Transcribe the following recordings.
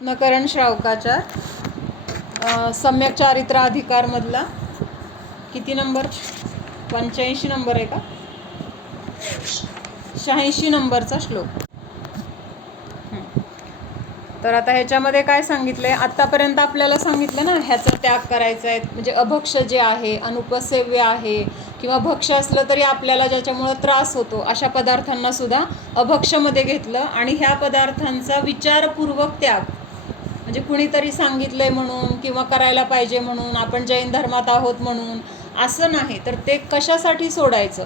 नकरण श्रावकाचार सम्यक चारित्र अधिकार मधला किती नंबर 85 नंबर आहे का 86 नंबरचा श्लोक. तर आता ह्याच्यामध्ये काय सांगितलंय, आतापर्यंत आपल्याला सांगितलं ना ह्याचा त्याग करायचा आहे, म्हणजे अभक्ष जे आहे अनुपसेव्य आहे किंवा भक्ष असलं तरी आपल्याला ज्याच्यामुळं त्रास होतो अशा पदार्थांना सुद्धा अभक्षमध्ये घेतलं. आणि ह्या पदार्थांचा विचारपूर्वक त्याग, म्हणजे कुणीतरी सांगितलंय म्हणून किंवा करायला पाहिजे म्हणून, आपण जैन धर्मात आहोत म्हणून असं नाही, तर ते कशासाठी सोडायचं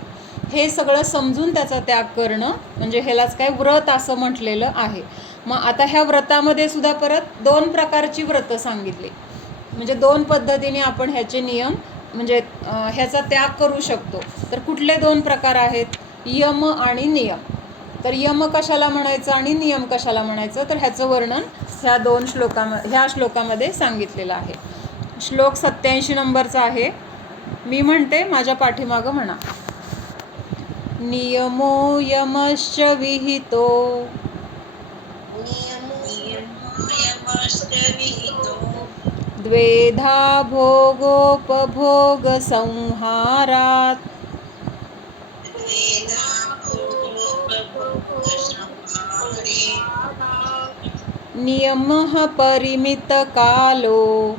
हे सगळं समजून त्याचा त्याग करणं, म्हणजे ह्यालाच काय व्रत असं म्हटलेलं आहे. मग आता ह्या व्रतामध्ये सुद्धा परत 2 प्रकारची व्रतं सांगितली, म्हणजे 2 पद्धतीने आपण ह्याचे नियम म्हणजे ह्याचा त्याग करू शकतो. तर कुठले 2 प्रकार आहेत, यम आणि नियम. तर यम कशाला म्हणायचं आणि नियम कशाला म्हणायचं, तर ह्याचं वर्णन ह्या श्लोकामध्ये सांगितलेलं आहे. श्लोक 87 नंबरचा आहे. मी म्हणते, माझ्या पाठीमागं म्हणा. नियमो यमश्च विहितो द्वेधा भोगोपभोग संहारात नियमः परिमित कालो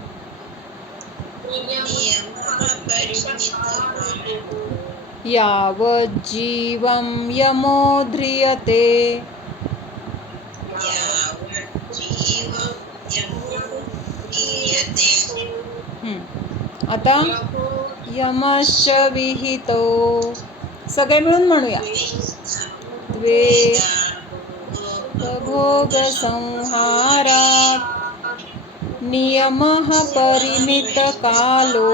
यावज्जीवं यमो ध्रियते. आता यमश्च विहितो सगळे मिळून म्हणूया. भोग संहारात नियमः परिमित कालो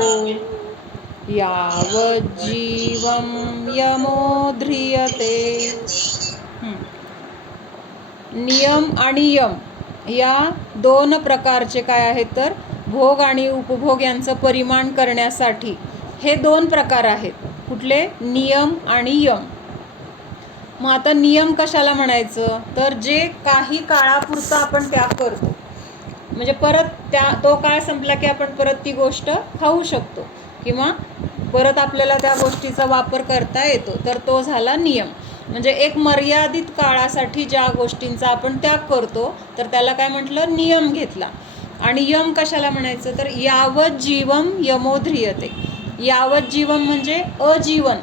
यावज्जीवं यमो ध्रियते. नियम आणि यम या 2 प्रकारचे काय आहेत, तर भोग आणि उपभोग यांचं परिमाण करण्यासाठी हे 2 प्रकार आहेत. कुठले, नियम आणि यम. मग आता नियम कशाला म्हणायचं, तर जे काही काळापुरतं आपण त्याग करतो, म्हणजे परत तो काळ संपला की आपण परत ती गोष्ट खाऊ शकतो किंवा परत आपल्याला त्या गोष्टीचा वापर करता येतो, तर तो झाला नियम. म्हणजे एक मर्यादित काळासाठी ज्या गोष्टींचा आपण त्याग करतो तर त्याला काय म्हटलं, नियम घेतला. आणि यम कशाला म्हणायचं, तर यावत जीवम यमो ध्रियते. यावत जीवम म्हणजे अजीवन,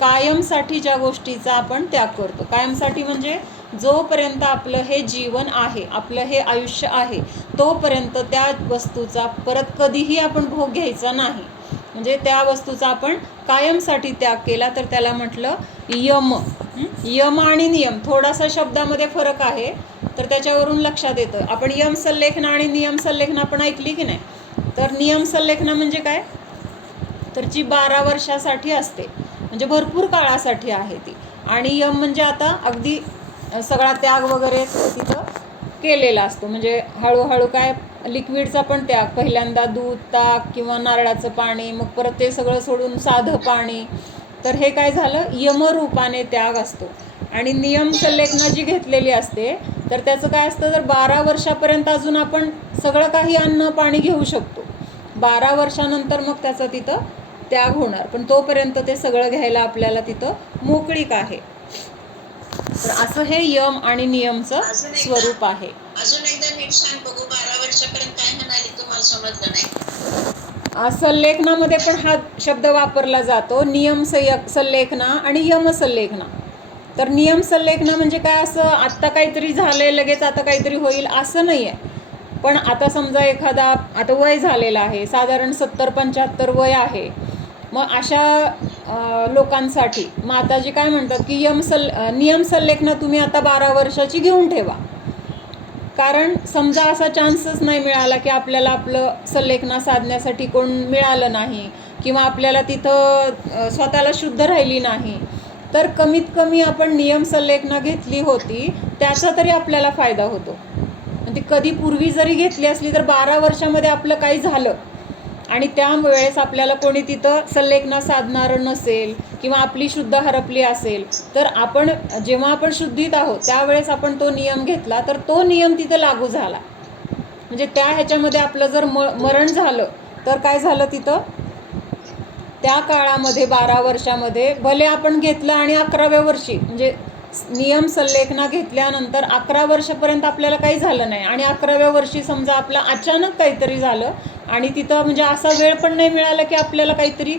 कायमसाठी ज्या गोष्टीचा आपण त्याग करतो. कायमसाठी म्हणजे जोपर्यंत आपलं हे जीवन आहे, आपलं हे आयुष्य आहे, तोपर्यंत त्या वस्तूचा परत कधीही आपण भोग घ्यायचा नाही, म्हणजे त्या वस्तूचा आपण कायमसाठी त्याग केला तर त्याला म्हटलं यम. यम आणि नियम थोडासा शब्दामध्ये फरक आहे, तर त्याच्यावरून लक्षात येतं. आपण यम संलेखना आणि नियम संलेखना आपण ऐकली की नाही. तर नियम संलेखना म्हणजे काय, तर जी 12 वर्षासाठी असते, म्हणजे भरपूर काळासाठी आहे ती. आणि यम म्हणजे आता अगदी सगळा त्याग वगैरे तिथं केलेला असतो, म्हणजे हळूहळू काय लिक्विडचा पण त्याग, पहिल्यांदा दूध, ताक किंवा नारळाचं पाणी, मग परत ते सगळं सोडून साधं पाणी. तर हे काय झालं, यमरूपाने त्याग असतो. आणि नियम संलेखना जी घेतलेली असते तर त्याचं काय असतं, तर 12 वर्षापर्यंत अजून आपण सगळं काही अन्न पाणी घेऊ शकतो. 12 वर्षानंतर मग त्याचा तिथं त्याग होणार, पण तोपर्यंत ते सगळं घ्यायला आपल्याला तिथं मोकळीक आहे. तर असं हे यम आणि नियमचं स्वरूप आहे. अजून एकदा नीट सांग बघू, 12 वर्षापर्यंत काय म्हणाले, तुम्हाला समजलं नाही. संलेखनामध्ये पण हा शब्द वापरला जातो, नियम संलेखना आणि यम संलेखना. तर नियम संलेखना म्हणजे काय, असं आत्ता काहीतरी झालंय लगेच आता काहीतरी होईल असं नाही आहे. पण आता समजा एखादा आता वय झालेलं आहे, साधारण 70-75 वय आहे, मग अशा लोकांसाठी माताजी काय म्हणतात की नियम संलेखना तुम्ही आता 12 वर्षाची घेऊन ठेवा. कारण समजा असा चान्सच नाही मिळाला की आपल्याला आपलं संलेखना साधण्यासाठी कोण मिळालं नाही किंवा आपल्याला तिथं स्वतःला शुद्ध राहिली नाही, तर कमीत कमी आपण नियम संलेखना घेतली होती त्याचा तरी आपल्याला फायदा होतो. म्हणजे कधी पूर्वी जरी घेतली असली तर 12 वर्षामध्ये आपलं काही झालं आणि त्यावेळेस आपल्याला कोणी तिथं संलेखना साधणारं नसेल किंवा आपली शुद्ध हरपली असेल, तर आपण जेव्हा आपण शुद्धीत आहोत त्यावेळेस आपण तो नियम घेतला तर तो नियम तिथं लागू झाला. म्हणजे त्या ह्याच्यामध्ये आपलं जर मरण झालं तर काय झालं तिथं, त्या काळामध्ये 12 वर्षामध्ये भले आपण घेतलं आणि 11व्या वर्षी म्हणजे नियम संलेखना घेतल्यानंतर 11 वर्षापर्यंत आपल्याला काही झालं नाही आणि 11व्या वर्षी समजा आपलं अचानक काहीतरी झालं आणि तिथं म्हणजे असा वेळ पण नाही मिळाला की आपल्याला काहीतरी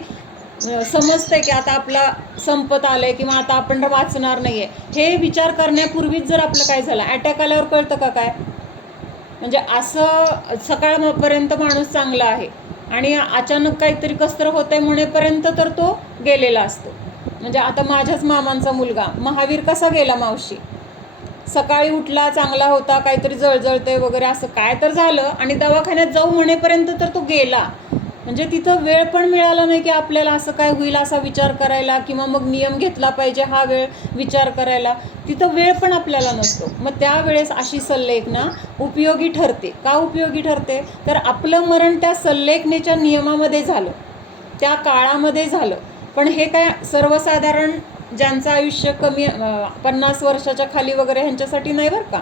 समजतंय की आता आपला संपत आलंय किंवा आता आपण वाचणार नाहीये, हे विचार करण्यापूर्वीच जर आपलं काय झालं, अटॅक आल्यावर कळतं का काय, म्हणजे असं सकाळपर्यंत माणूस चांगला आहे आणि अचानक काहीतरी कसतर होतंय म्हणेपर्यंत तर तो गेलेला असतो. म्हणजे आता माझ्याच मामांचा मुलगा महावीर कसा गेला मावशी, सकाळी उठला चांगला होता, काहीतरी जळजळतंय वगैरे असं काय तर झालं आणि दवाखान्यात जाऊ म्हणेपर्यंत तर तो गेला. म्हणजे तिथं वेळ पण मिळाला नाही की आपल्याला असं काय होईल असा विचार करायला किंवा मग नियम घेतला पाहिजे हा वेळ विचार करायला, तिथं वेळ पण आपल्याला नसतो. मग त्यावेळेस अशी संलेखना उपयोगी ठरते. का उपयोगी ठरते, तर आपलं मरण त्या संलेखनेच्या नियमामध्ये झालं, त्या काळामध्ये झालं. पण हे काय सर्वसाधारण ज्यांचं आयुष्य कमी 50 वर्षाच्या खाली वगैरे ह्यांच्यासाठी नाही बरं का.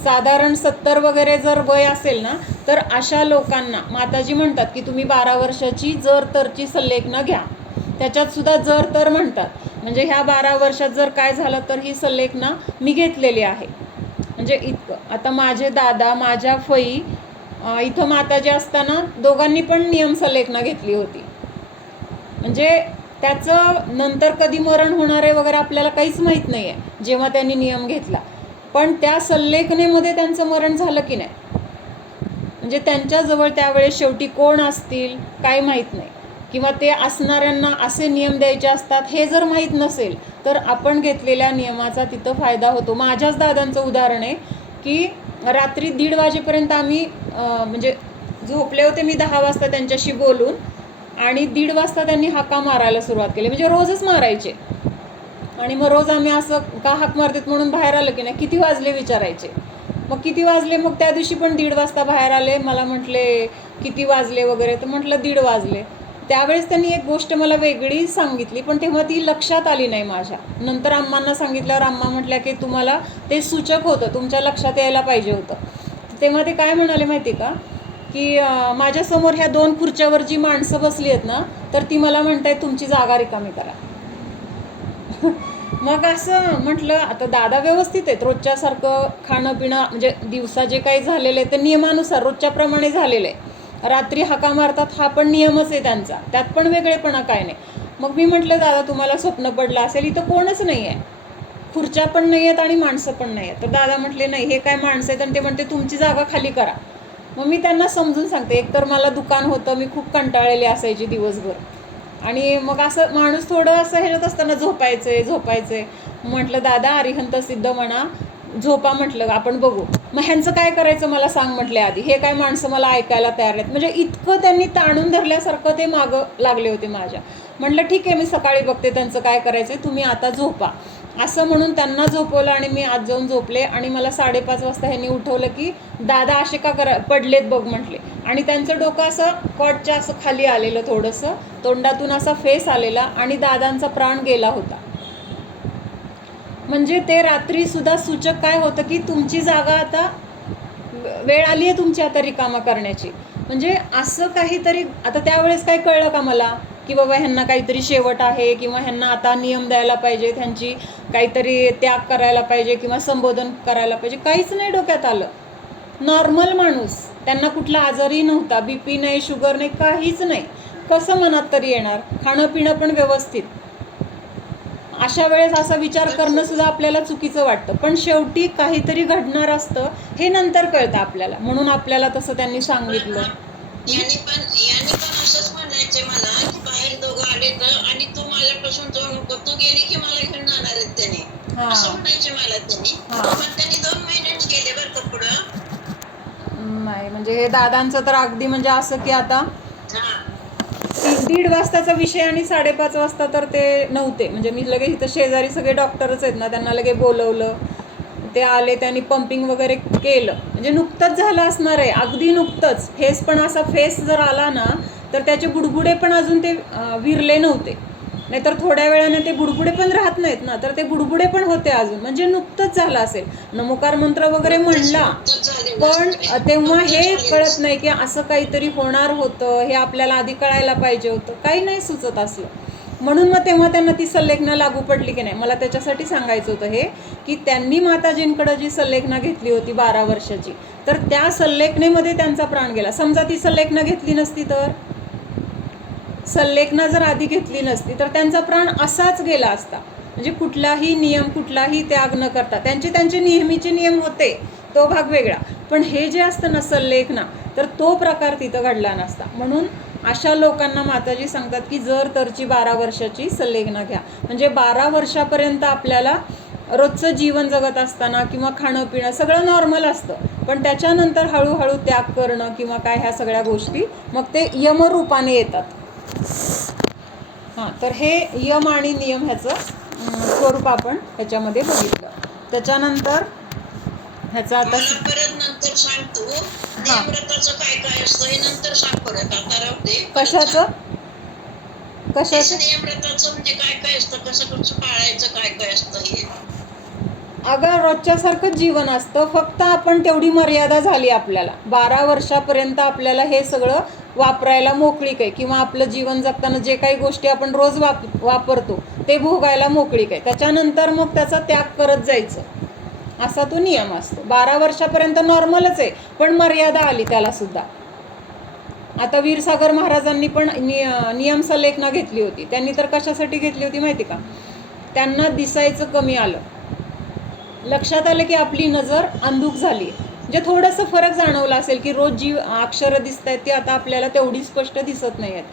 साधारण 70 वगैरे जर वय असेल ना तर अशा लोकांना माताजी म्हणतात की तुम्ही 12 वर्षाची जर तरची संलेखना घ्या. त्याच्यात सुद्धा जर तर म्हणतात, म्हणजे ह्या 12 वर्षात जर काय झालं तर ही संलेखना मी घेतलेली आहे. म्हणजे इतकं आता माझे दादा माझ्या फई इथं माताजी असताना दोघांनी पण नियम संलेखना घेतली होती. म्हणजे त्याचं नंतर कधी मरण होणार आहे वगैरे आपल्याला काहीच माहीत नाही आहे जेव्हा त्यांनी नियम घेतला, पण त्या संलेखनेमध्ये त्यांचं मरण झालं की नाही, म्हणजे त्यांच्याजवळ त्यावेळेस शेवटी कोण असतील काही माहीत नाही किंवा ते असणाऱ्यांना असे नियम द्यायचे असतात हे जर माहीत नसेल तर आपण घेतलेल्या नियमाचा तिथं फायदा होतो. माझ्याच दादांचं उदाहरण आहे की रात्री 1:30 वाजेपर्यंत आम्ही म्हणजे झोपले होते मी 10 वाजता त्यांच्याशी बोलून आणि 1:30 वाजता त्यांनी हाका मारायला सुरुवात केली, म्हणजे रोजच मारायचे. आणि मग रोज आम्ही असं का हाक मारतात म्हणून बाहेर आलं की नाही, किती वाजले विचारायचे. मग किती वाजले, मग त्या दिवशी पण 1:30 वाजता बाहेर आले, मला म्हटले किती वाजले वगैरे, तर म्हटलं 1:30 वाजले. त्यावेळेस त्यांनी एक गोष्ट मला वेगळी सांगितली पण तेव्हा ती लक्षात आली नाही माझ्या. नंतर अम्मांना सांगितल्यावर अम्मा म्हटल्या की तुम्हाला ते सूचक होतं, तुमच्या लक्षात यायला पाहिजे होतं. तेव्हा ते काय म्हणाले माहिती का, की माझ्यासमोर ह्या 2 खुर्च्यावर जी माणसं बसली आहेत ना तर ती मला म्हणतायत तुमची जागा रिकामी करा. मग असं म्हटलं आता दादा व्यवस्थित आहेत, रोजच्यासारखं खाणं पिणं म्हणजे दिवसा जे काही झालेलं आहे ते नियमानुसार रोजच्याप्रमाणे झालेलं आहे. रात्री हाका मारतात हा पण नियमच आहे त्यांचा, त्यात पण वेगळेपणा काय नाही. मग मी म्हटलं दादा तुम्हाला स्वप्न पडलं असेल, इथं कोणच नाही आहे, खुर्च्या पण नाही आहेत आणि माणसं पण नाही आहेत. तर दादा म्हटले नाही हे काय माणसं आहेत, आणि ते म्हणते तुमची जागा खाली करा. मग मी त्यांना समजून सांगते, एकतर मला दुकान होतं, मी खूप कंटाळलेली असायची दिवसभर आणि मग असं माणूस थोडं असं ह्याच्यात असताना झोपायचंय. म्हटलं दादा अरिहंत सिद्ध म्हणा, झोपा म्हटलं आपण बघू. मग ह्यांचं काय करायचं मला सांग म्हटले आधी, हे काय माणसं मला ऐकायला तयार नाहीत. म्हणजे इतकं त्यांनी ताणून धरल्यासारखं ते मागं लागले होते माझ्या. म्हटलं ठीक आहे मी सकाळी बघते त्यांचं काय करायचं, तुम्ही आता झोपा असं म्हणून त्यांना झोपवलं आणि मी आज जाऊन झोपले. आणि मला 5:30 वाजता ह्यांनी उठवलं की दादा असे का पडलेत बघ म्हटले. आणि त्यांचं डोकं असं कॉटच्या असं खाली आलेलं, थोडंसं तोंडातून असा फेस आलेला आणि दादांचा प्राण गेला होता. म्हणजे ते रात्री सुद्धा सूचक काय होतं की तुमची जागा आता वेळ आली आहे तुमची आता रिकामा करण्याची. म्हणजे असं काहीतरी. आता त्यावेळेस काय कळलं का मला की बाबा ह्यांना काहीतरी शेवट आहे किंवा ह्यांना आता नियम द्यायला पाहिजे, ह्यांची काहीतरी त्याग करायला पाहिजे किंवा संबोधन करायला पाहिजे, काहीच नाही डोक्यात आलं. नॉर्मल माणूस, त्यांना कुठला आजारही नव्हता, BP नाही, शुगर नाही, काहीच नाही. कसं मनात तरी येणार, खाणं पिणं पण व्यवस्थित. अशा वेळेस असा विचार करणं सुद्धा आपल्याला चुकीचं वाटतं, पण शेवटी काहीतरी घडणार असतं हे नंतर कळतं आपल्याला, म्हणून आपल्याला तसं त्यांनी सांगितलं. याने पण असंच म्हणायचे मला की बाहेर दोघं आले तर आणि तू माझ्यापासून जाऊ नको, तू गेली की मला घेऊन जाणार आहेत त्याने, असं म्हणायचे मला त्यांनी. पण त्यांनी 2 महिन्याच गेले बरं का पुढं. नाही म्हणजे हे दादांचं तर अगदी म्हणजे असं की आता 1:30 वाजताचा विषय आणि 5:30 वाजता तर ते नव्हते. म्हणजे मी लगेच इथं शेजारी सगळे डॉक्टरच आहेत ना, त्यांना लगे बोलवलं, ते आले, त्यांनी पंपिंग वगैरे केलं. म्हणजे नुकतंच झालं असणार आहे, अगदी नुकतंच. फेस पण असा फेस जर आला ना तर त्याचे बुडबुडे पण अजून ते विरले नव्हते. नाहीतर थोड्या वेळाने ते बुडबुडे पण राहत नाहीत ना, तर ते बुडबुडे पण होते अजून, म्हणजे नुकतंच झालं असेल. नमोकार मंत्र वगैरे म्हणला, पण तेव्हा हे कळत नाही की असं काहीतरी होणार होतं, हे आपल्याला आधी कळायला पाहिजे होतं, काही नाही सुचत असलं. म्हणून मग तेव्हा त्यांना ती संलेखना लागू पडली की नाही. मला त्याच्यासाठी सांगायचं होतं हे, की त्यांनी माताजींकडं जी संलेखना घेतली होती 12 वर्षाची, तर त्या संलेखनेमध्ये त्यांचा प्राण गेला. समजा ती संलेखना घेतली नसती तर, संलेखना जर आधी घेतली नसती तर त्यांचा प्राण असाच गेला असता. म्हणजे कुठलाही नियम, कुठलाही त्याग न करता, त्यांचे नेहमीचे नियम होते, तो भाग वेगळा, पण हे जे असतं ना संलेखना, तर तो प्रकार तिथं घडला नसता. म्हणून अशा लोकांना माताजी सांगतात की जर तरची 12 वर्षाची संलेखना घ्या. म्हणजे 12 वर्षापर्यंत आपल्याला रोजचं जीवन जगत असताना किंवा खाणं पिणं सगळं नॉर्मल असतं, पण त्याच्यानंतर हळूहळू त्याग करणं किंवा काय, ह्या सगळ्या गोष्टी मग ते यमरूपाने येतात. हां, तर हे यम आणि नियम ह्याचं स्वरूप आपण ह्याच्यामध्ये बघितलं. त्याच्यानंतर ह्याचं आता परत नंतर सांगतो नियमव्रताचं काय काय असतं हे नंतर सांग परत. आता राहते कशाचं नियमव्रताचं म्हणजे काय काय असतं, कसं पाळायचं, काय काय असतं हे. अगं रोजच्यासारखंच जीवन असतं, फक्त आपण तेवढी मर्यादा झाली आपल्याला. 12 वर्षापर्यंत आपल्याला हे सगळं वापरायला मोकळीक आहे, किंवा आपलं जीवन जगताना जे काही गोष्टी आपण रोज वापरतो ते भोगायला मोकळीक आहे. त्याच्यानंतर मग त्याचा त्याग करत जायचं, असा तो नियम असतो. 12 वर्षापर्यंत नॉर्मलच आहे, पण मर्यादा आली त्याला सुद्धा. आता वीरसागर महाराजांनी पण नियम संलेखना घेतली होती. त्यांनी तर कशासाठी घेतली होती माहिती का? त्यांना दिसायचं कमी आलं, लक्षात आलं की आपली नजर अंधुक झाली, म्हणजे थोडंसं फरक जाणवला असेल की रोज जी अक्षरं दिसत आहेत ती आता आपल्याला तेवढी स्पष्ट दिसत नाही आहेत.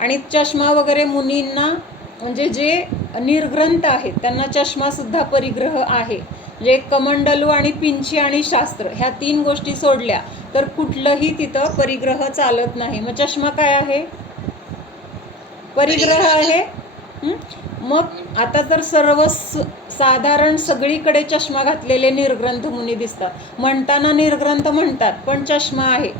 आणि चष्मा वगैरे मुनींना, म्हणजे जे निर्ग्रंथ आहेत त्यांना चष्मासुद्धा परिग्रह आहे. म्हणजे कमंडलू आणि पिंची आणि शास्त्र ह्या 3 गोष्टी सोडल्या तर कुठलंही तिथं परिग्रह चालत नाही. मग चष्मा काय आहे? परिग्रह आहे. मग आता तर साधारण सगळीकडे चष्मा घातलेले निर्ग्रंथ मुनी दिसतात. म्हणताना निर्ग्रंथ म्हणतात, पण चष्मा आहे.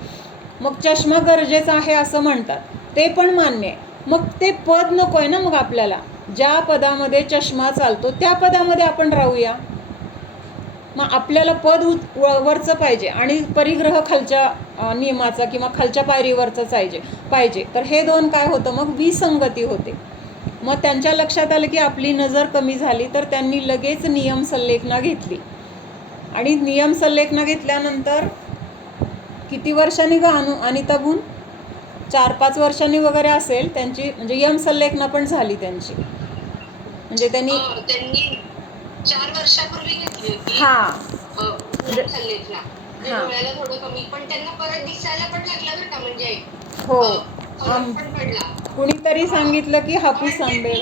मग चष्मा गरजेचा आहे असं म्हणतात, ते पण मान्य आहे. मग ते पद नको आहे ना मग आपल्याला. ज्या पदामध्ये चष्मा चालतो त्या पदामध्ये आपण राहूया. मग आपल्याला पद वरचं पाहिजे आणि परिग्रह खालच्या नियमाचा किंवा खालच्या पायरीवरचं पाहिजे. तर हे दोन काय होतं, मग विसंगती होते. मग त्यांच्या लक्षात आलं की आपली नजर कमी झाली, तर त्यांनी लगेच नियम संलेखना घेतली. आणि नियम संलेखना घेतल्यानंतर किती वर्षांनी ग अनिताबून? 4-5 वर्षांनी वगैरे असेल त्यांची, म्हणजे यम संलेखना पण झाली त्यांची. म्हणजे त्यांनी 4 वर्षापूर्वी घेतली होती. संलेखना. डोळ्याला थोडं कमी, पण त्यांना परत दिसायला पण लागलं बरं का, म्हणजे हो, पण पडला. कुणीतरी सांगितलं की हापूस आंबे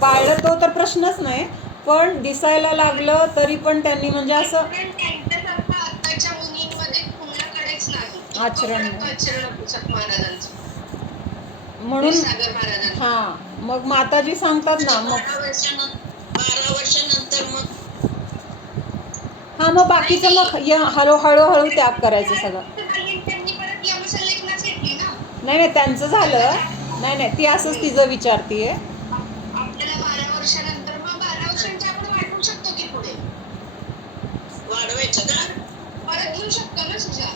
पाळलं, तो तर प्रश्नच नाही, पण दिसायला लागलं तरी पण त्यांनी म्हणजे असं आताच्या मुलींमध्ये कुणाकडेच नाही आचरण म्हणून. हां, मग माताजी सांगतात ना, मग 12 वर्षानंतर मग हां, मग बाकीचं मग हळूहळू त्याग करायचं सगळं. नाही त्यांचं झालं. नाही ती असंच तिचं विचारतीये. आपल्याला 12 वर्षानंतर मग 12 वर्षांच्या आपण वाढवू शकतो की पुढे वाढवायचं का परत घेऊ शकतो ना सुजा?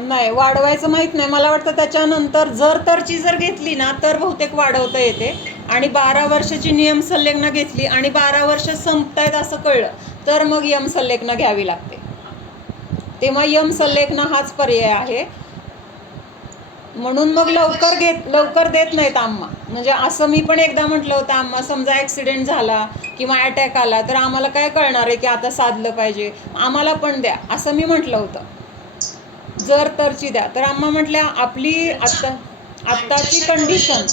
नाही, वाढवायचं माहीत नाही. मला वाटतं त्याच्यानंतर जर तरची जर घेतली ना तर बहुतेक वाढवता येते. आणि 12 वर्षाची नियम संलेखना घेतली आणि 12 वर्ष संपतायत असं कळलं तर मग यम संलेखना घ्यावी लागते. तेव्हा यम संलेखना हाच पर्याय आहे. म्हणून मग लवकर देत नाहीत आम्हा. म्हणजे असं मी पण एकदा म्हटलं होतं, आम्हा समजा ॲक्सिडेंट झाला किंवा अटॅक आला तर आम्हाला काय कळणार आहे की आता साधलं पाहिजे, आम्हाला पण द्या असं मी म्हटलं होतं. जर तरची द्या. तर आम्हा म्हटल्या आपली आत्ताची कंडिशन.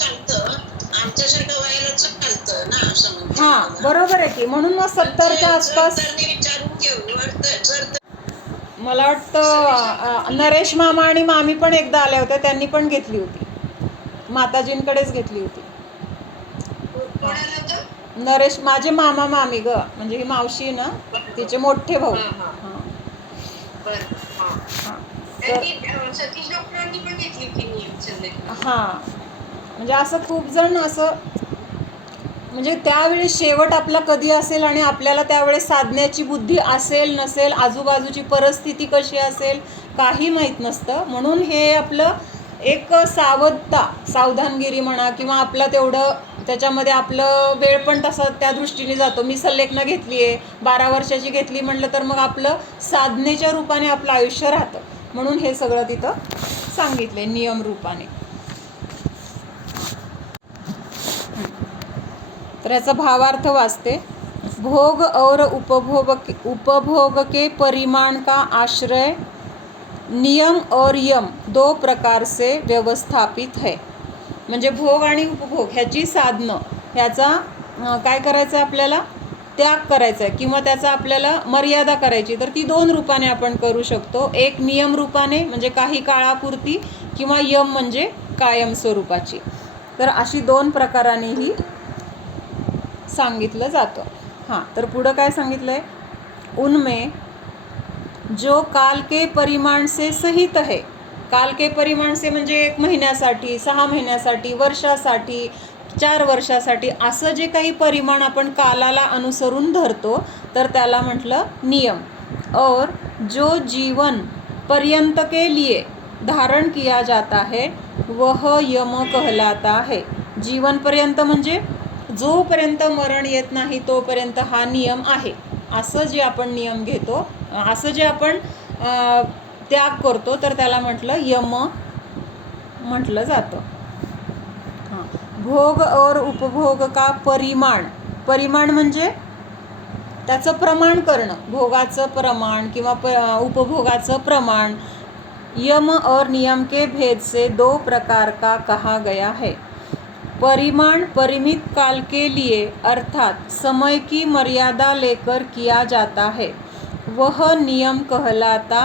आमच्यासारखं व्हायला चालतं ना असं म्हणते. हां, बरोबर आहे की. म्हणून मग 70च्या आसपास विचारून घेऊ. मला वाटतं नरेश मामा आणि मामी पण एकदा आल्या होत्या, त्यांनी पण घेतली होती, माताजींकडेच घेतली होती. नरेश माझे मामा मामी ग, म्हणजे ही मावशी ना तिचे मोठे भाऊ. हां, सतीश डॉक्टरांनी पण घेतली होती नियम संलेखना. हां, म्हणजे असं खूप जण असं म्हणजे त्यावेळी शेवट आपला कधी असेल आणि आपल्याला त्यावेळेस साधण्याची बुद्धी असेल नसेल, आजूबाजूची परिस्थिती कशी असेल काही माहीत नसतं. म्हणून हे आपलं एक सावधानगिरी म्हणा, किंवा आपलं तेवढं त्याच्यामध्ये आपलं वेळ पण तसा त्या दृष्टीने जातो. मी संलेखना घेतली आहे, 12 वर्षाची घेतली म्हटलं तर मग आपलं साधनेच्या रूपाने आपलं आयुष्य राहतं. म्हणून हे सगळं तिथं सांगितलंय नियम रूपाने. तर याचा भावार्थ वाचते. भोग और उपभोग के परिमाण का आश्रय नियम और यम 2 प्रकार से व्यवस्थापित है. म्हणजे भोग आणि उपभोग ह्याची साधनं, ह्याचा काय करायचं आहे आपल्याला, त्याग करायचा आहे किंवा त्याचा आपल्याला मर्यादा करायची, तर ती 2 रूपाने आपण करू शकतो. एक नियम रूपाने म्हणजे काही काळापुरती, किंवा यम म्हणजे कायम स्वरूपाची. तर अशी 2 प्रकारांनीही सांगितलं जातं. हां, तर पुढं काय सांगितलं आहे, उनमें जो काल के परिमाण से सहित है. काल के परिमाण से म्हणजे 1 महिन्यासाठी, 6 महिन्यासाठी, वर्षासाठी, 4 वर्षासाठी असं जे काही परिमाण आपण कालाला अनुसरून धरतो तर त्याला म्हटलं नियम. और जो जीवन पर्यंत के लिए धारण किया जाता है वह यम कहलाता है. जीवनपर्यंत म्हणजे जोपर्यंत मरण येत नाही तोपर्यंत हा नियम आहे. असं जे आपण नियम घेतो, असं जे आपण त्याग करतो तर त्याला म्हटलं यम म्हटलं जातं. हां, भोग और उपभोग का परिमाण. परिमाण म्हणजे त्याचं प्रमाण करणं, भोगाचं प्रमाण किंवा उपभोगाचं प्रमाण. यम और नियम के भेद से 2 प्रकार का कहा गया है. परिमाण परिमित काल के लिए अर्थात समय की मर्यादा लेकर किया जाता है वह नियम कहलाता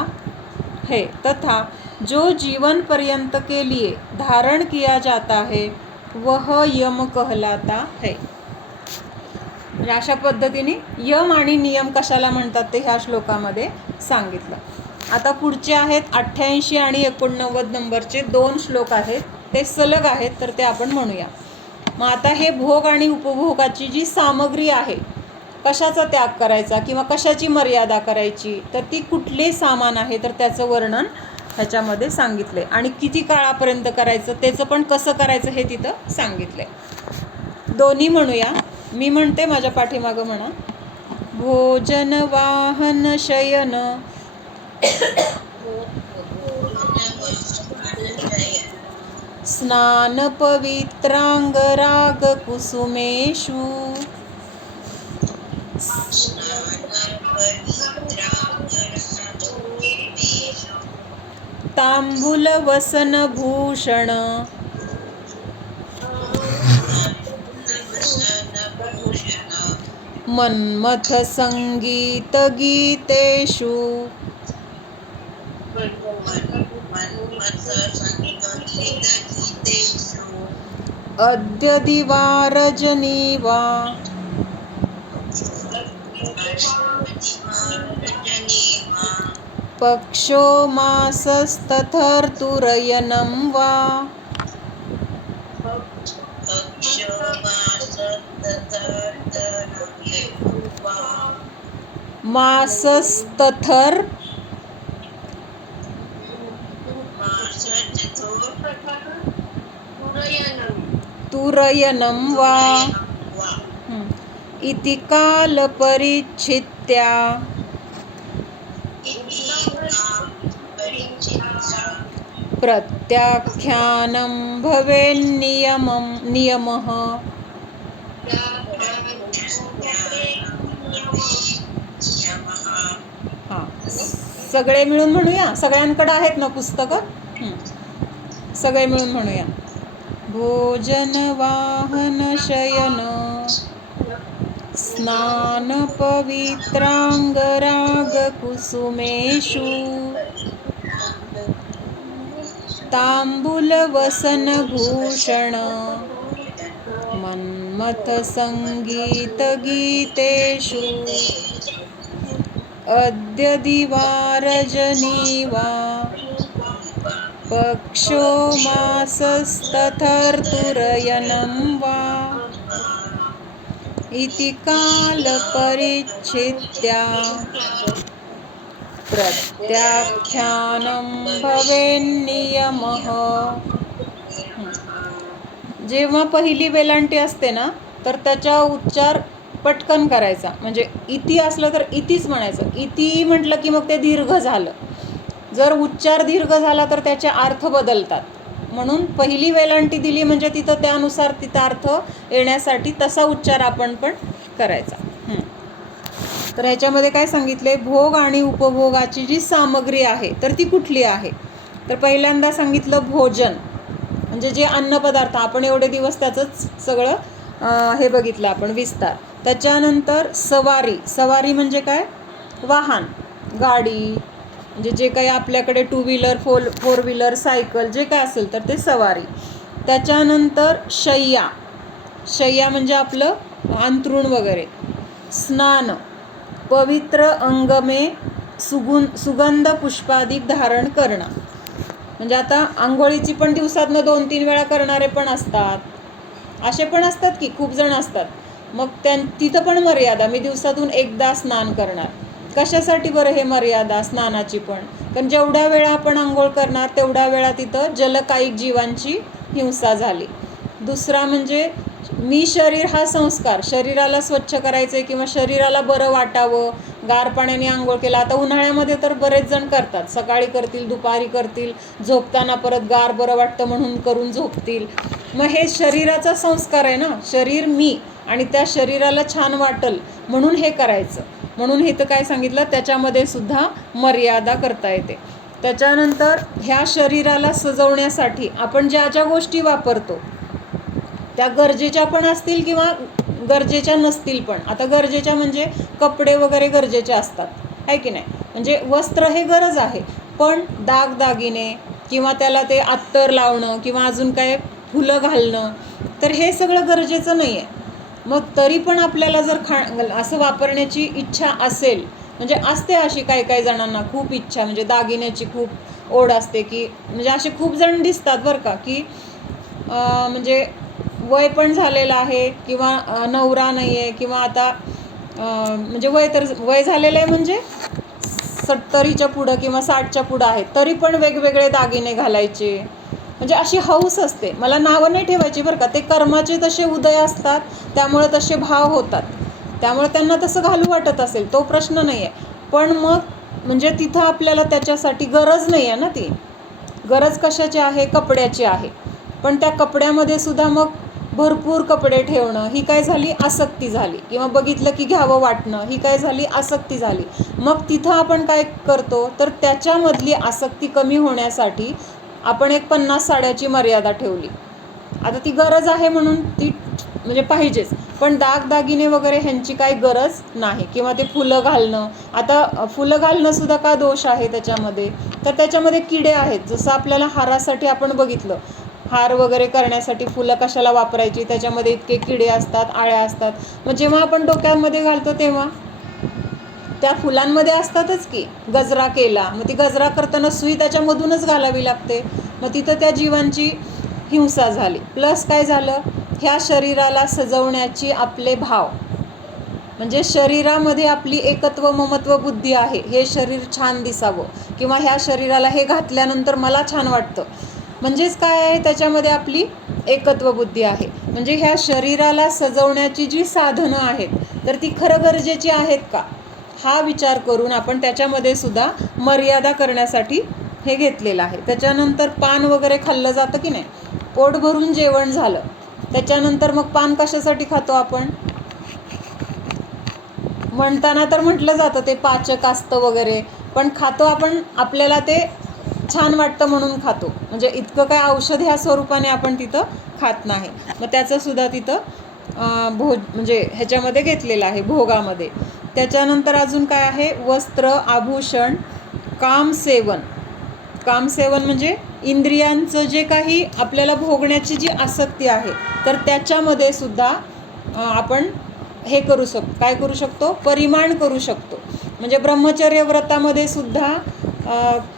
है, तथा जो जीवन पर्यंत के लिए धारण किया जाता है वह यम कहलाता है. अशा पद्धतीने यम आणि नियम कशाला म्हणतात ते ह्या श्लोकामध्ये सांगितलं. आता पुढचे आहेत 88 आणि 89 नंबरचे 2 श्लोक आहेत, ते सलग आहेत, तर ते आपण म्हणूया. मग आता हे भोग आणि उपभोगाची जी सामग्री आहे, कशाचा त्याग करायचा किंवा कशाची मर्यादा करायची, तर ती कुठले सामान आहे तर त्याचं वर्णन ह्याच्यामध्ये सांगितलंय. आणि किती काळापर्यंत करायचं, त्याचं पण कसं करायचं हे तिथं सांगितलंय. दोन्ही म्हणूया. मी म्हणते, माझ्या पाठीमागं म्हणा. भोजन वाहन शयन स्नान पवित्रांग राग कुसुमेषु तांबूल वसन भूषण मन्मथ संगीत गीतेषु अद्य दिवा रजनी वा पक्षो मासस्तथर्तुरयनं वा मासस्तथर तुरयनं वा इति काल परिच्छित्या प्रत्याख्यानं भवेन्नियमः. हां, सगळे मिळून म्हणूया. सगळ्यांकडे आहेत ना पुस्तकं, सगळे मिळून म्हणूया. भोजन वाहन शयन स्नान पवित्रांग राग कुसुमेषु तांबूल वसन भूषण मन्मथ संगीत गीतेषु अद्य दिवा रजनी वा पक्षो मासस्तथर्तुरयनं वा इति कालपरिच्छेद्या प्रत्याख्यानं भवेन्नियमः. जेव्हा पहिली वेलांटी असते ना तर त्याचा उच्चार पटकन करायचा. म्हणजे इति असलं तर इतिच म्हणायचं. इति म्हटलं की मग ते दीर्घ झालं. जर उच्चार दीर्घ झाला तर त्याचे अर्थ बदलतात. म्हणून पहिली वेलांटी दिली म्हणजे तिथं त्यानुसार तिथं अर्थ येण्यासाठी तसा उच्चार आपण पण करायचा. तर ह्याच्यामध्ये काय सांगितले, भोग आणि उपभोगाची जी सामग्री आहे तर ती कुठली आहे. तर पहिल्यांदा सांगितलं भोजन, म्हणजे जे अन्नपदार्थ आपण एवढे दिवस त्याचंच सगळं हे बघितलं आपण विस्तार. त्याच्यानंतर सवारी, सवारी म्हणजे काय, वाहन, गाडी, म्हणजे जे काही आपल्याकडे two wheeler, four wheeler, cycle जे काय असेल तर ते सवारी. त्याच्यानंतर शय्या, शय्या म्हणजे आपलं अंथरूण वगैरे. स्नान, पवित्र अंगमे सुगंध पुष्पादिक धारण करणं. म्हणजे आता आंघोळीची पण दिवसातनं 2-3 वेळा करणारे पण असतात, असे पण असतात की खूप जण असतात. मग तिथं पण मर्यादा, मी दिवसातून एकदा स्नान करणार. कशासाठी बरं हे मर्यादा स्नानाची पण, कारण जेवढ्या वेळा आपण आंघोळ करणार तेवढ्या वेळा तिथं जलकायिक जीवांची हिंसा झाली. दुसरा म्हणजे मी शरीर हा संस्कार, शरीराला स्वच्छ करायचं किंवा शरीराला बरं वाटावं, गार पाण्याने आंघोळ केला. आता उन्हाळ्यामध्ये तर बरेच जण करतात, सकाळी करतील, दुपारी करतील, झोपताना परत गार बरं वाटतं म्हणून करून झोपतील. मग हे शरीराचा संस्कार आहे ना, शरीर मी, आणि त्या शरीराला छान वाटल म्हणून हे करायचं. म्हणून हे तर काय सांगितलं, त्याच्यामध्ये सुद्धा मर्यादा करता येते. त्याच्यानंतर ह्या शरीराला सजवण्यासाठी आपण ज्या ज्या गोष्टी वापरतो त्या गरजेच्या पण असतील किंवा गरजेच्या नसतील पण. आता गरजेच्या म्हणजे कपडे वगैरे गरजेचे असतात, आहे की नाही, म्हणजे वस्त्र हे गरज आहे. पण दागदागिने किंवा त्याला ते अत्तर लावणं किंवा अजून काय फुलं घालणं तर हे सगळं गरजेचं नाही आहे. मग तरी पण आपल्याला जर असं वापरण्याची इच्छा असेल, म्हणजे असते अशी काही काही जणांना खूप इच्छा, म्हणजे दागिन्याची खूप ओढ असते, की म्हणजे असे खूप जण दिसतात बरं का, की म्हणजे वय पण झालेलं आहे किंवा नवरा नाही आहे किंवा आता म्हणजे वय झालेलं आहे, म्हणजे 70च्या पुढं किंवा 60च्या पुढं आहे, तरी पण वेगवेगळे दागिने घालायचे. म्हणजे अशी हौस असते. मला नावं नाही ठेवायची बरं का, ते कर्माचे तसे उदय असतात, त्यामुळे तसे भाव होतात, त्यामुळे त्यांना तसं घालू वाटत असेल, तो प्रश्न नाही आहे. पण मग म्हणजे तिथं आपल्याला त्याच्यासाठी गरज नाही आहे ना. ती गरज कशाची आहे, कपड्याची आहे. पण त्या कपड्यामध्ये सुद्धा मग भरपूर कपडे ठेवणं ही काय झाली, आसक्ती झाली. किंवा बघितलं की घ्यावं वाटणं ही काय झाली, आसक्ती झाली. मग तिथं आपण काय करतो, तर त्याच्यामधली आसक्ती कमी होण्यासाठी आपण एक 50 साड्याची मर्यादा ठेवली. आता ती गरज आहे म्हणून ती म्हणजे पाहिजेच, पण दागदागिने वगैरे ह्यांची काही गरज नाही. किंवा ते फुलं घालणं, आता फुलं घालणं सुद्धा का दोष आहे त्याच्यामध्ये, तर त्याच्यामध्ये किडे आहेत. जसं आपल्याला हारासाठी आपण बघितलं, हार वगैरे करण्यासाठी फुलं कशाला वापरायची, त्याच्यामध्ये इतके किडे असतात, आळ्या असतात. मग जेव्हा आपण डोक्यामध्ये घालतो तेव्हा त्या फुलांमध्ये असतातच की. गजरा केला, मग ती गजरा करताना सुई त्याच्यामधूनच घालावी लागते, मग तिथं त्या जीवांची हिंसा झाली. प्लस काय झालं, ह्या शरीराला सजवण्याची आपले भाव, म्हणजे शरीरामध्ये आपली एकत्व ममत्व बुद्धी आहे, हे शरीर छान दिसावं किंवा ह्या शरीराला हे घातल्यानंतर मला छान वाटतं, म्हणजेच काय आहे, त्याच्यामध्ये आपली एकत्व बुद्धी आहे. म्हणजे ह्या शरीराला सजवण्याची जी साधनं आहेत तर ती खरं गरजेची आहेत का, हा विचार करून आपण त्याच्यामध्ये सुद्धा मर्यादा करण्यासाठी हे घेतलेलं आहे. त्याच्यानंतर पान वगैरे खाल्लं जातं की नाही, पोट भरून जेवण झालं त्याच्यानंतर मग पान कशासाठी खातो आपण, म्हणताना तर म्हटलं जातं ते पाचक असतं वगैरे, पण खातो आपण आपल्याला ते छान वाटतं म्हणून खातो. म्हणजे इतकं काय औषध ह्या स्वरूपाने आपण तिथं खात नाही. मग त्याचं सुद्धा तिथं म्हणजे ह्याच्यामध्ये घेतलेलं आहे, भोगामध्ये. त्याच्यानंतर अजून काय आहे, वस्त्र, आभूषण, कामसेवन. कामसेवन म्हणजे इंद्रियांचं जे काही आपल्याला भोगण्याची जी आसक्ती आहे तर त्याच्यामध्ये सुद्धा आपण हे करू शकतो, काय करू शकतो, परिमाण करू शकतो. म्हणजे ब्रह्मचर्य व्रतामध्ये सुद्धा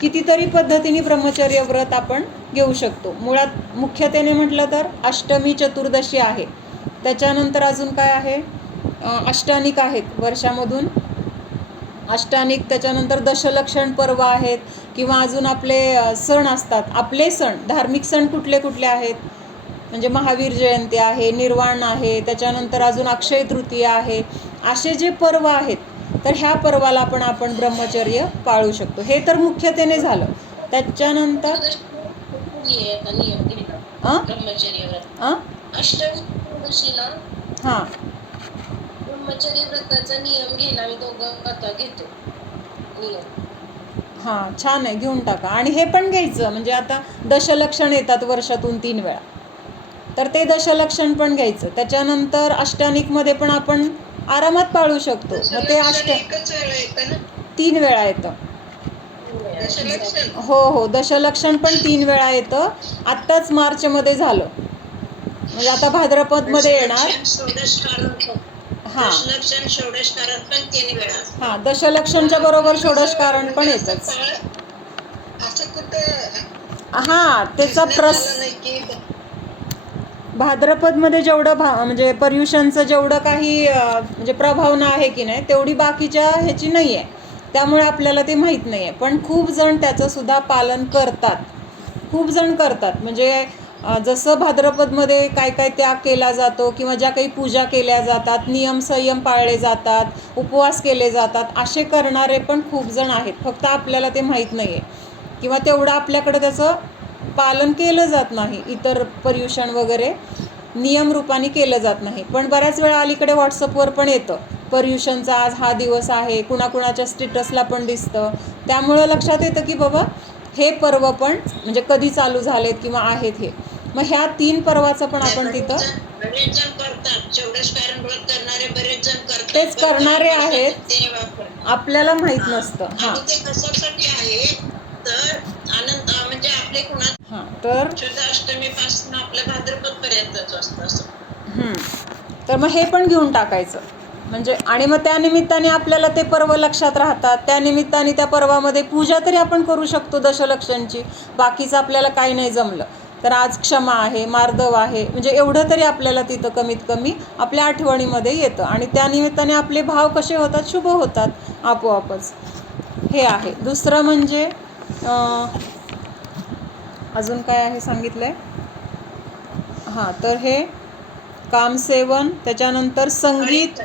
कितीतरी पद्धतीने ब्रह्मचर्य व्रत आपण घेऊ शकतो. मुळात मुख्यतेने म्हटलं तर अष्टमी चतुर्दशी आहे, त्याच्यानंतर अजून काय आहे, अष्टानिक आहेत वर्षामधून, अष्टानिक, त्याच्यानंतर दशलक्षण पर्व आहेत, किंवा अजून आपले सण असतात. आपले सण, धार्मिक सण कुठले कुठले आहेत, म्हणजे महावीर जयंती आहे, निर्वाण आहे, त्याच्यानंतर अजून अक्षय तृतीया आहे. असे जे पर्व आहेत, तर ह्या पर्वाला पण आपण ब्रह्मचर्य पाळू शकतो. हे तर मुख्यतेने झालं. त्याच्यानंतर हां ब्रह्मचर्य व्रताचा नियम घेणं आम्ही दोघं आता घेतो. हां, छान आहे, घेऊन टाका. आणि हे पण घ्यायचं, म्हणजे आता दशलक्षण येतात वर्षातून 3 वेळा, तर ते दशलक्षण पण घ्यायचं. त्याच्यानंतर अष्टानिकमध्ये पण आपण आरामात पाळू शकतो. मग ते एकच वेळा येतं ना, 3 वेळा येतं. दशलक्षण? हो, दशलक्षण पण 3 वेळा येतं. आत्ताच मार्चमध्ये झालं, म्हणजे आता भाद्रपदमध्ये येणार. हां दशलक्षण षोडशकारण पण 3 वेळा. हां, दशलक्षणच्या बरोबर षोडशकारण पण येतच. असं कुठं हां, त्याचा भाद्रपदमध्ये जेवढं म्हणजे पर्युषणचं जेवढं काही म्हणजे प्रभावना आहे की नाही, तेवढी बाकीच्या ह्याची नाही आहे, त्यामुळे आपल्याला ते माहीत नाही आहे. पण खूप जण त्याचं सुद्धा पालन करतात, खूप जण करतात. म्हणजे जसं भाद्रपदमध्ये काय काय त्याग केला जातो, किंवा ज्या काही पूजा केल्या जातात, नियम संयम पाळले जातात, उपवास केले जातात, असे करणारे पण खूप जण आहेत. फक्त आपल्याला ते माहीत नाही आहे, किंवा तेवढं आपल्याकडं त्याचं पालन केलं जात नाही. इतर पर्युषण वगैरे नियमरूपाने केलं जात नाही. पण बऱ्याच वेळा अलीकडे व्हॉट्सअपवर पण येतं, पर्युषणचा आज हा दिवस आहे, कुणाकुणाच्या स्टेटसला पण दिसतं. त्यामुळं लक्षात येतं की बाबा हे पर्व पण म्हणजे कधी चालू झालेत किंवा आहेत हे. मग ह्या 3 पर्वाचं पण आपण तिथं बरेच जण करतात, षोडशकारण व्रत करणारे बरेच जण करतात. तेच करणारे आहेत, आपल्याला माहीत नसतं. हां, आणि ते कशासाठी आहे तर आनंद, म्हणजे आपले कुणात हां, तर शुद्ध अष्टमीपासून आपल्या भाद्रपद पर्यंतच असतं असं. तर मग हे पण घेऊन टाकायचं, म्हणजे. आणि मग त्या निमित्ताने आपल्याला ते पर्व लक्षात राहतात. त्या निमित्ताने त्या पर्वामध्ये पूजा तरी आपण करू शकतो दशलक्षणची. बाकीचं आपल्याला काही नाही जमलं तर आज क्षमा आहे, मार्दव आहे, म्हणजे एवढं तरी आपल्याला तिथं कमीत कमी आपल्या आठवणीमध्ये येतं. आणि त्या निमित्ताने आपले भाव कसे होतात, शुभ होतात आपोआपच. हे आहे. दुसरं म्हणजे अजून काय आहे सांगितलं आहे, हां, तर हे कामसेवन, त्याच्यानंतर संगीत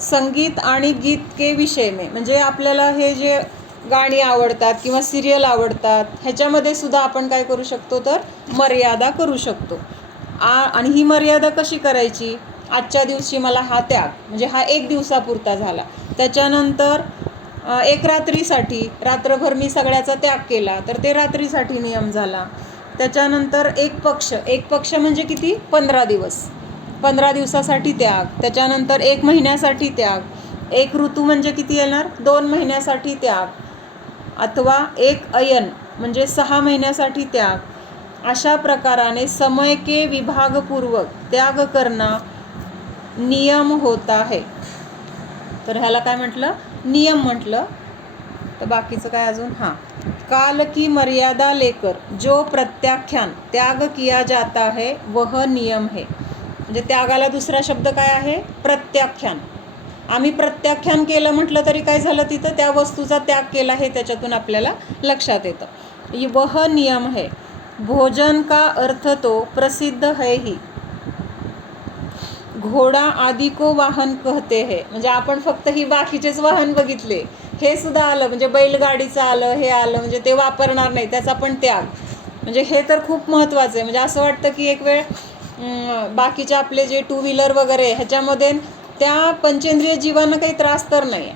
संगीत आणि गीत के विषय में, म्हणजे आपल्याला हे जे गाणी आवडतात किंवा सिरियल आवडतात, ह्याच्यामध्ये सुद्धा आपण काय करू शकतो, तर मर्यादा करू शकतो. आणि ही मर्यादा कशी करायची, आजच्या दिवशी मला हा त्याग, म्हणजे हा 1 दिवसापुरता झाला. त्याच्यानंतर 1 रात्रीसाठी, रात्रभर मी सगळ्याचा त्याग केला, तर ते रात्रीसाठी नियम झाला. त्याच्यानंतर एक पक्ष म्हणजे किती, 15 दिवस, 15 दिवसासाठी त्याग. त्याच्यानंतर 1 महिन्यासाठी त्याग. 1 ऋतू म्हणजे किती येणार, 2 महिन्यासाठी त्याग. अथवा 1 अयन म्हणजे 6 महिन्यासाठी त्याग. अशा प्रकाराने समय के विभागपूर्वक त्याग करना नियम होता है. तर ह्याला काय म्हटलं, नियम म्हटलं. तर बाकीचं काय अजून, हां, काल की मर्यादा लेकर जो प्रत्याख्यान त्याग किया जाता है वह नियम है. म्हणजे त्यागाला दुसरा शब्द काय आहे, प्रत्याख्यान. आम्ही प्रत्याख्यान केलं म्हटलं तरी काय झालं, तिथं त्या वस्तूचा त्याग केला हे त्याच्यातून आपल्याला लक्षात येतं. वह नियम है. भोजन का अर्थ तो प्रसिद्ध है ही, घोडा आदि को वाहन कहते है. म्हणजे आपण फक्त ही बाकीचेच वाहन बघितले, हे सुद्धा आलं, म्हणजे बैलगाडीचं आलं, हे आलं, म्हणजे ते वापरणार नाही, त्याचा पण त्याग. म्हणजे हे तर खूप महत्त्वाचं आहे. म्हणजे असं वाटतं की एक वेळ बाकीचे आपले जे 2 व्हीलर वगैरे ह्याच्यामध्ये त्या पंचेंद्रिय जीवांना काही त्रास तर नाही आहे,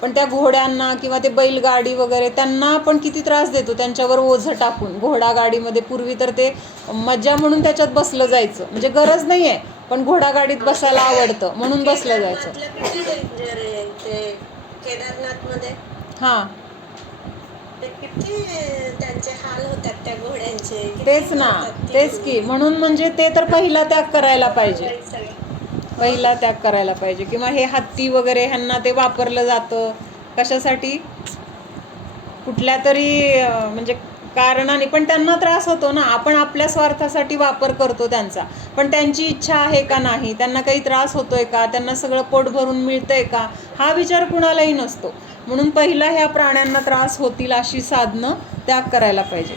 पण त्या घोड्यांना किंवा ते बैलगाडी वगैरे त्यांना आपण किती त्रास देतो त्यांच्यावर ओझं टाकून. घोडागाडीमध्ये पूर्वी तर ते मज्जा म्हणून त्याच्यात बसलं जायचं, म्हणजे गरज नाही आहे, पण घोडागाडीत बसायला आवडतं म्हणून बसलं जायचं. केदारनाथमध्ये हां, किती त्यांचे हाल होतात त्या घोड्यांचे. तेच ना, तेच की. म्हणून म्हणजे ते तर पहिला त्याग करायला पाहिजे. पहिला त्याग करायला पाहिजे. किंवा हे हत्ती वगैरे ह्यांना ते वापरलं जातं कशासाठी, कुठल्या तरी म्हणजे कारणाने, पण त्यांना त्रास होतो ना. आपण आपल्या स्वार्थासाठी वापर करतो त्यांचा, पण त्यांची इच्छा आहे का नाही, त्यांना काही त्रास होतोय का, त्यांना सगळं पोट भरून मिळतंय का, हा विचार कुणालाही नसतो. म्हणून पहिला ह्या प्राण्यांना त्रास होतील अशी साधनं त्याग करायला पाहिजे.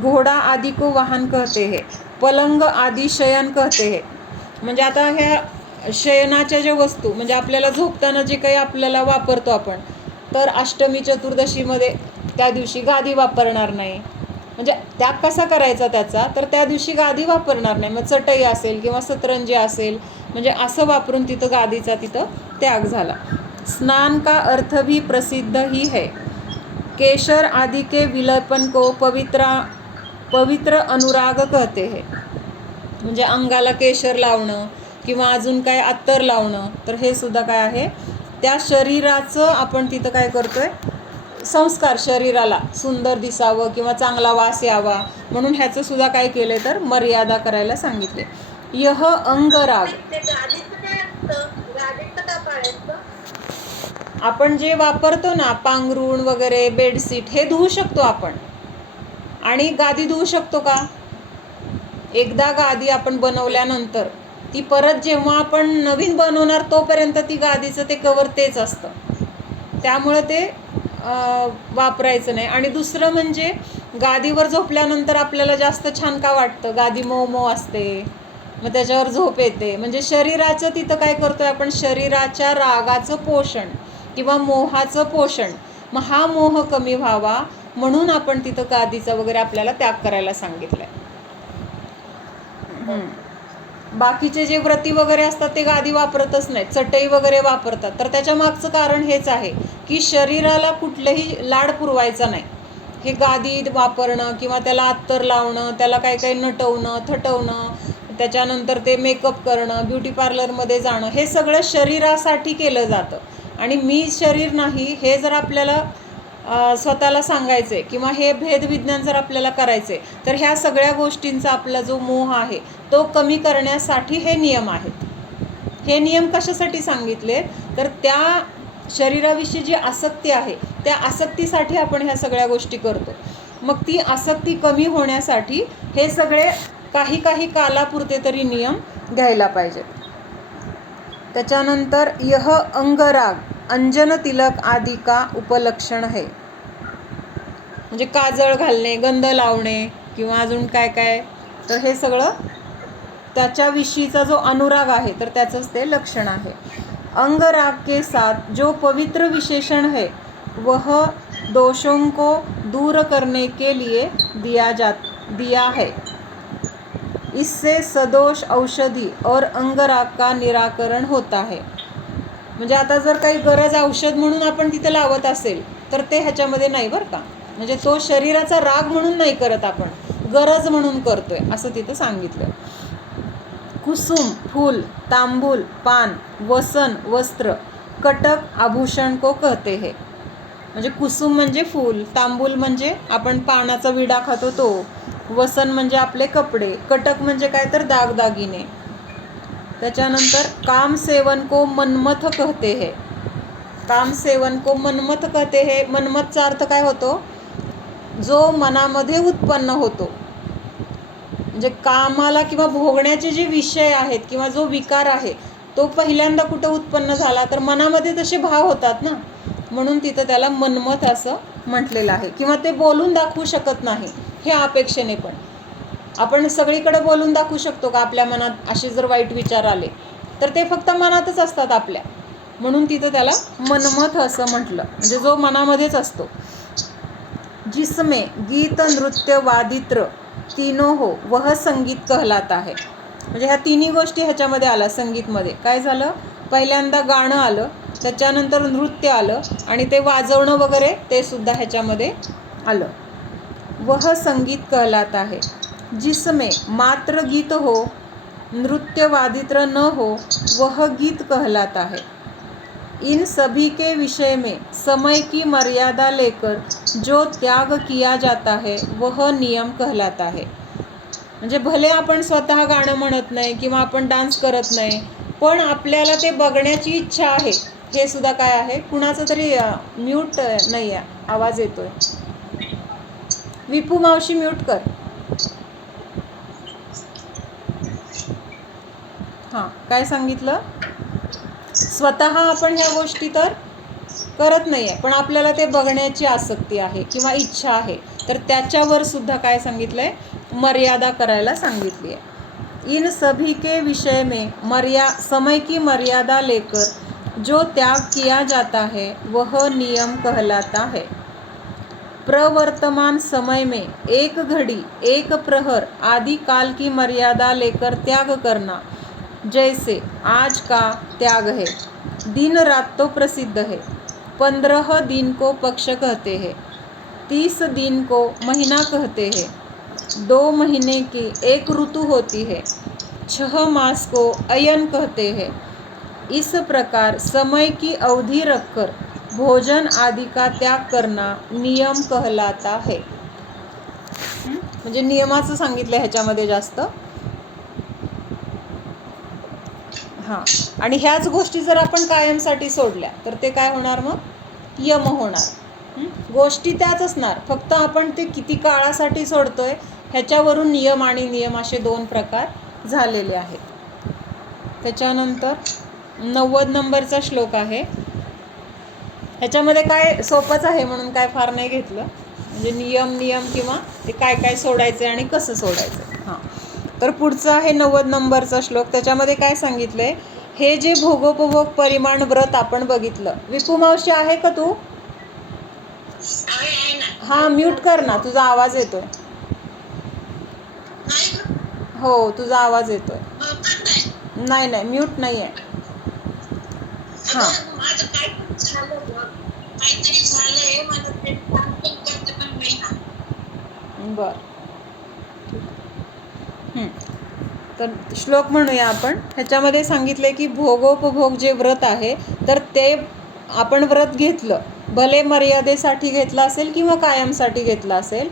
घोडा आदि को वाहन कहते है, पलंग आदि शयन कहते है. म्हणजे आता ह्या शयनाच्या ज्या वस्तू, म्हणजे आपल्याला झोपताना जे काही आपल्याला वापरतो आपण, तर अष्टमी चतुर्दशीमध्ये त्या दिवशी गादी वापरणार नाही. म्हणजे त्याग कसा करायचा त्याचा, तर त्या दिवशी गादी वापरणार नाही. मग चटई असेल किंवा सतरंजी असेल, म्हणजे असं वापरून तिथं गादीचा तिथं त्याग झाला. स्नान का अर्थ भी प्रसिद्ध ही है. केशर आदि के विलेपन को पवित्र अनुराग कहते है. म्हणजे अंगाला केशर लावणं किंवा अजून काय अत्तर लावणं, तर हे सुद्धा काय आहे, त्या शरीराचं आपण तिथं काय करतोय, संस्कार, शरीराला सुंदर दिसावं किंवा चांगला वास यावा म्हणून ह्याचं सुद्धा काय केलं तर मर्यादा करायला सांगितले. यह अंगराग, आपण जे वापरतो ना, पांघरूण वगैरे, बेडशीट, हे धुवू शकतो आपण. आणि गादी धुवू शकतो का? एकदा गादी आपण बनवल्यानंतर ती परत जेव्हा आपण नवीन बनवणार तोपर्यंत ती गादीचं ते कवर तेच असतं, त्यामुळे ते वापरायचं नाही. आणि दुसरं म्हणजे गादीवर झोपल्यानंतर आपल्याला जास्त छान का वाटतं, गादी मऊ मऊ असते, मग त्याच्यावर झोप येते. म्हणजे शरीराचं तिथं काय करतोय आपण, शरीराच्या रागाचं पोषण किंवा मोहाचं पोषण. मग हा मोह कमी व्हावा म्हणून आपण तिथं गादीचा वगैरे आपल्याला त्याग करायला सांगितलंय. बाकीचे जे व्रती वगैरे असतात ते गादी वापरतच नाहीत, चटई वगैरे वापरतात. तर त्याच्या मागचं कारण हेच आहे की शरीराला कुठलंही लाड पुरवायचा नाही. हे गादी वापरणं किंवा त्याला अत्तर लावणं, त्याला काही काही नटवणं थटवणं, त्याच्यानंतर ते मेकअप करणं, ब्युटी पार्लरमध्ये जाणं, हे सगळं शरीरासाठी केलं जातं. आणि मी शरीर नाही हे जर आपल्याला स्वतःला सांगायचे किंवा हे भेदविज्ञान जर आपल्याला करायचे, तर ह्या सगळ्या गोष्टींचा आपला जो मोह आहे तो कमी करण्यासाठी हे नियम आहेत. हे नियम कशासाठी सांगितले, तर त्या शरीराविषयी जी आसक्ती आहे त्या आसक्तीसाठी आपण ह्या सगळ्या गोष्टी करतो. मग ती आसक्ती कमी होण्यासाठी हे सगळे काही काही कालापुरते तरी नियम घ्यायला पाहिजेत. त्याच्यानंतर यह अंगराग अंजन तिलक आदि का उपलक्षण है. म्हणजे काजळ घालणे, गंध लावणे किंवा अजून काय काय, तर हे सगळं त्याच्याविषयीचा जो अनुराग आहे तर त्याचंच ते लक्षण आहे. अंगराग के साथ जो पवित्र विशेषण है वह दोषों को दूर करने के लिए दिया है. इससे सदोष औषधि और अंगराग का निराकरण होता है. म्हणजे आता जर काही गरज औषध म्हणून आपण तिथे लावत असेल तर ते ह्याच्यामध्ये नाही बरं का. म्हणजे तो शरीराचा राग म्हणून नाही करत, आपण गरज म्हणून करतोय असं तिथं सांगितलं. कुसुम फूल, तांबूल पान, वसन वस्त्र, कटक आभूषण को कहते है. म्हणजे कुसुम म्हणजे फूल, तांबूल म्हणजे आपण पानाचा विडा खातो तो, वसन म्हणजे आपले कपडे, कटक म्हणजे काय तर दागदागिने. त्याच्यानंतर काम सेवन को मनमथ कहते है. काम सेवन को मनमथ कहते है. मनमथचा अर्थ काय होतो, जो मनामध्ये उत्पन्न होतो. म्हणजे कामाला किंवा भोगण्याचे जे विषय आहेत किंवा जो विकार आहे तो पहिल्यांदा कुठं उत्पन्न झाला, तर मनामध्ये तसे भाव होतात ना, म्हणून तिथं त्याला मनमथ असं म्हटलेलं आहे. किंवा ते बोलून दाखवू शकत नाही हे अपेक्षेने, पण आपण सगळीकडे बोलून दाखवू शकतो का आपल्या मनात असे जर वाईट विचार आले, तर ते फक्त मनातच असतात आपल्या, म्हणून तिथं त्याला मनमथ असं म्हटलं. म्हणजे जो मनामध्येच असतो. जिसमें गीत नृत्य वादित्र तीनों हो वह संगीत कहलाता है. म्हणजे ह्या तिन्ही गोष्टी ह्याच्यामध्ये आल्या. संगीतमध्ये काय झालं, पहिल्यांदा गाणं आलं, त्याच्यानंतर नृत्य आलं आणि ते वाजवणं वगैरे ते सुद्धा ह्याच्यामध्ये आलं. वह संगीत कहलाता है. जिसमें मात्र गीत हो, नृत्य वादित्र न हो, वह गीत कहलाता है. इन सभी के विषय में समय की मर्यादा लेकर जो त्याग किया जाता है वह नियम कहलाता है. म्हणजे भले आपण स्वतः गाणं म्हणत नाही किंवा आपण डान्स करत नाही, पण आपल्याला ते बघण्याची इच्छा आहे, हे सुद्धा काय आहे. कुणाचं तरी म्यूट नाही आहे, आवाज येतोय. विपू मावशी म्यूट कर. हां, काय सांगितलं. स्वतः आपण ह्या गोष्टी तर करत नाही आहे, पण आपल्याला ते बघण्याची आसक्ती आहे किंवा इच्छा आहे, तर त्याच्यावर सुद्धा काय सांगितलं आहे, मर्यादा करायला सांगितली आहे. इन सभी के विषय में समय की मर्यादा लेकर जो त्याग किया जाता है वह नियम कहलाता है. प्रवर्तमान समय में एक घड़ी, एक प्रहर आदि काल की मर्यादा लेकर त्याग करना, जैसे आज का त्याग है. दिन रात तो प्रसिद्ध है. 15 दिन को पक्ष कहते हैं, 30 दिन को महीना कहते हैं, 2 महीने की एक ऋतु होती है, 6 मास को अयन कहते हैं. इस प्रकार समय की अवधि रखकर भोजन आदि का त्याग करना नियम कहलाता है. म्हणजे नियमाचं सांगितलं ह्याच्यामध्ये जास्त. हां, आणि ह्याच गोष्टी जर आपण कायमसाठी सोडल्या तर ते काय होणार, मग यम होणार. गोष्टी त्याच असणार, फक्त आपण ते किती काळासाठी सोडतोय ह्याच्यावरून नियम आणि नियम असे 2 प्रकार झालेले आहेत. त्याच्यानंतर 90 नंबरचा श्लोक आहे. ह्याच्यामध्ये काय सोपंच आहे म्हणून काय फार नाही घेतलं, म्हणजे नियम किंवा ते काय काय सोडायचं आणि कसं सोडायचं. हां, तर पुढचं आहे 90 नंबरचा श्लोक. त्याच्यामध्ये काय सांगितलं आहे, हे जे भोगोपभोग परिमाण व्रत आपण बघितलं. विपू मावशी आहे का तू. हां, म्यूट कर ना, तुझा आवाज येतोय. हो, तुझा आवाज येतोय. नाही नाही, म्यूट नाही आहे. हां, बर. तर श्लोक म्हणूया आपण. ह्याच्यामध्ये सांगितले की भोगोपभोग जे व्रत आहे तर ते आपण व्रत घेतलं, भले मर्यादेसाठी घेतलं असेल किंवा कायमसाठी घेतलं असेल,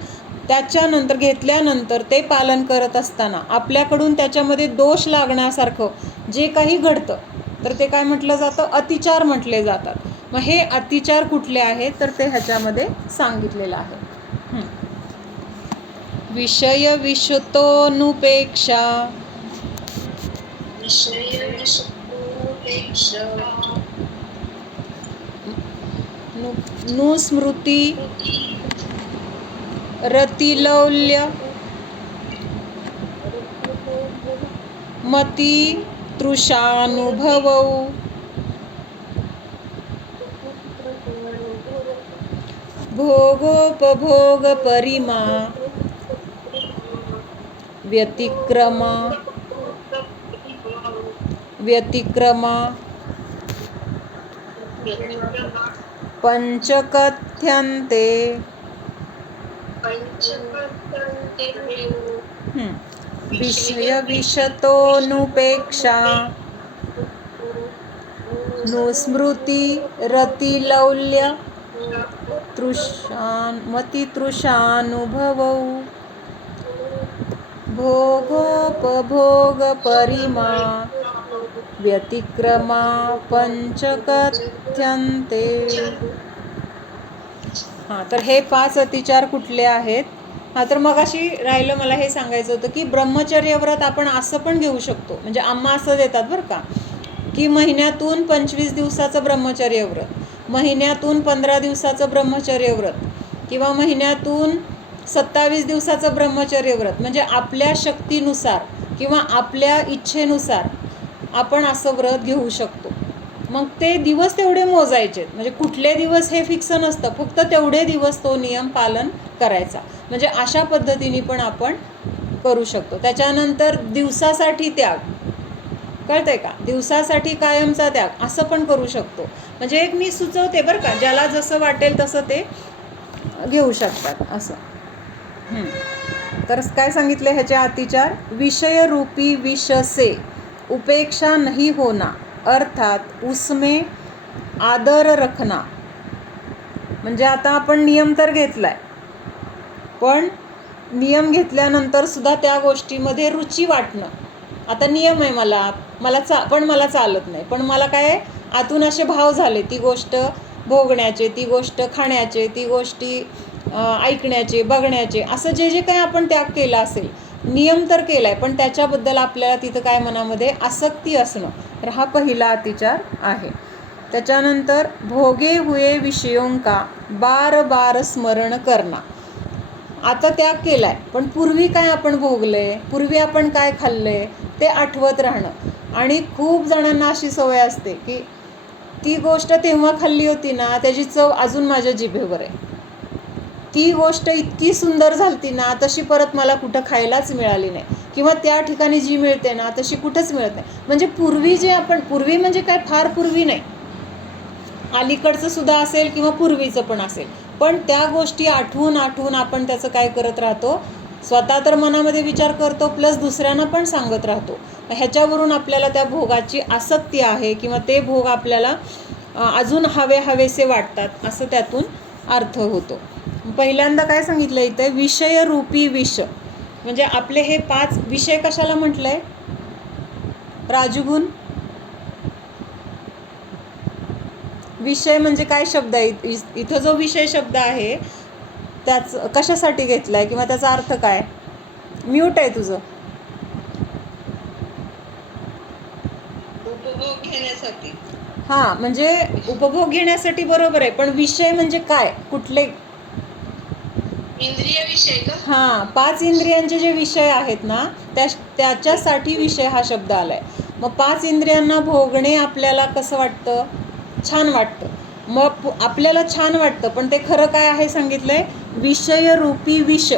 त्याच्यानंतर घेतल्यानंतर ते पालन करत असताना आपल्याकडून त्याच्यामध्ये दोष लागण्यासारखं जे काही घडतं तर ते काय म्हटलं जातं, अतिचार म्हटले जातात. मग हे अतिचार कुठले आहेत तर ते ह्याच्यामध्ये सांगितलेलं आहे. विषय विषतोनुपेक्षा नुस्मृती रतिलौल्य मती तृषानुभवौ भोगोपभोग परिमा व्यतिक्रमा पंचकथ्यन्ते. विषय विषतोनुपेक्षा नुस्मृती रतिलौल्य मतितृषानुभवौ भोगोपभोग परिमा व्यतिक्रमा पंचकथ्यन्ते. हां, तर हे 5 अतिचार कुठले आहेत. हां, तर मग अशी राहिलं मला हे सांगायचं होतं की ब्रह्मचर्य व्रत आपण असं पण घेऊ शकतो. म्हणजे आम्हा असं देतात बरं का, की महिन्यातून 25 दिवसाचं ब्रह्मचर्य व्रत, महिन्यातून 15 दिवसाचं ब्रह्मचर्य व्रत, किंवा महिन्यातून 27 दिवसाचं ब्रह्मचर्य व्रत. म्हणजे आपल्या शक्तीनुसार किंवा आपल्या इच्छेनुसार आपण असं व्रत घेऊ शकतो. मग ते दिवस तेवढे मोजायचे, म्हणजे कुठले दिवस हे फिक्स नसतं, फक्त तेवढे दिवस तो नियम पालन करायचा. म्हणजे अशा पद्धतीने पण आपण करू शकतो. त्याच्यानंतर दिवसासाठी त्याग, कळतंय का, दिवसासाठी कायमचा त्याग असं पण करू शकतो. म्हणजे एक मी सुचवते बरं का, ज्याला जसं वाटेल तसं ते घेऊ शकतात असं. तर काय सांगितले ह्याचे अतिचार, विषय रूपी विष से उपेक्षा नहीं होना, अर्थात उसमें आदर रखना. म्हणजे आता आपण नियम तर घेतलाय, पण नियम घेतल्यानंतर सुद्धा त्या गोष्टीमध्ये रुची वाटणं, आता नियम आहे पण मला चालत नाही, पण मला काय आतून असे भाव झाले ती गोष्ट भोगण्याचे, ती गोष्ट खाण्याचे, ती गोष्टी ऐकण्याचे, बघण्याचे, असं जे जे काही आपण त्याग केला असेल, नियम तर केला आहे, पण त्याच्याबद्दल आपल्याला तिथं काय मनामध्ये आसक्ती असणं, तर हा पहिला अतिचार आहे. त्याच्यानंतर भोगे हुए विषयों का बार बार स्मरण करना. आता त्याग केला आहे, पण पूर्वी काय आपण भोगले, पूर्वी आपण काय खाल्ले ते आठवत राहणं. आणि खूप जणांना अशी सवय असते की ती गोष्ट तेव्हा खाल्ली होती ना, त्याची चव अजून माझ्या जिभेवर आहे, ती गोष्ट इतकी सुंदर झालती ना, तशी परत मला कुठं खायलाच मिळाली नाही, किंवा त्या ठिकाणी जी मिळते ना तशी कुठंच मिळत नाही. म्हणजे पूर्वी जे आपण, पूर्वी म्हणजे काय फार पूर्वी नाही, अलीकडचं सुद्धा असेल किंवा पूर्वीचं पण असेल, पण त्या गोष्टी आठवून आठवून आपण त्याचं काय करत राहतो, स्वतः तर मनामध्ये विचार करतो, प्लस दुसऱ्यांना पण सांगत राहतो. ह्याच्यावरून आपल्याला त्या भोगाची आसक्ती आहे, किंवा ते भोग आपल्याला अजून हवेसे वाटतात, असं त्यातून अर्थ होतो. पहिल्यांदा काय सांगितलं इथे, विषयरूपी विष, म्हणजे आपले हे 5 विषय कशाला म्हटलंय राजूगुण? विषय म्हणजे काय शब्द आहे इथं, जो विषय शब्द आहे त्याच कशासाठी घेतलाय, किंवा त्याचा अर्थ काय? म्यूट आहे तुझं. उपभोग घेण्यासाठी. हां, म्हणजे उपभोग घेण्यासाठी बरोबर आहे, पण विषय म्हणजे काय, कुठले? इंद्रिय विषय का? हां, 5 इंद्रियांचे जे विषय आहेत ना, त्याच्यासाठी विषय हा शब्द आलाय. मग 5 इंद्रियांना भोगणे आपल्याला कसं वाटतं? छान वाटतं. मग आपल्याला छान वाटतं, पण ते खरं काय आहे सांगितलंय, विषयरूपी विष.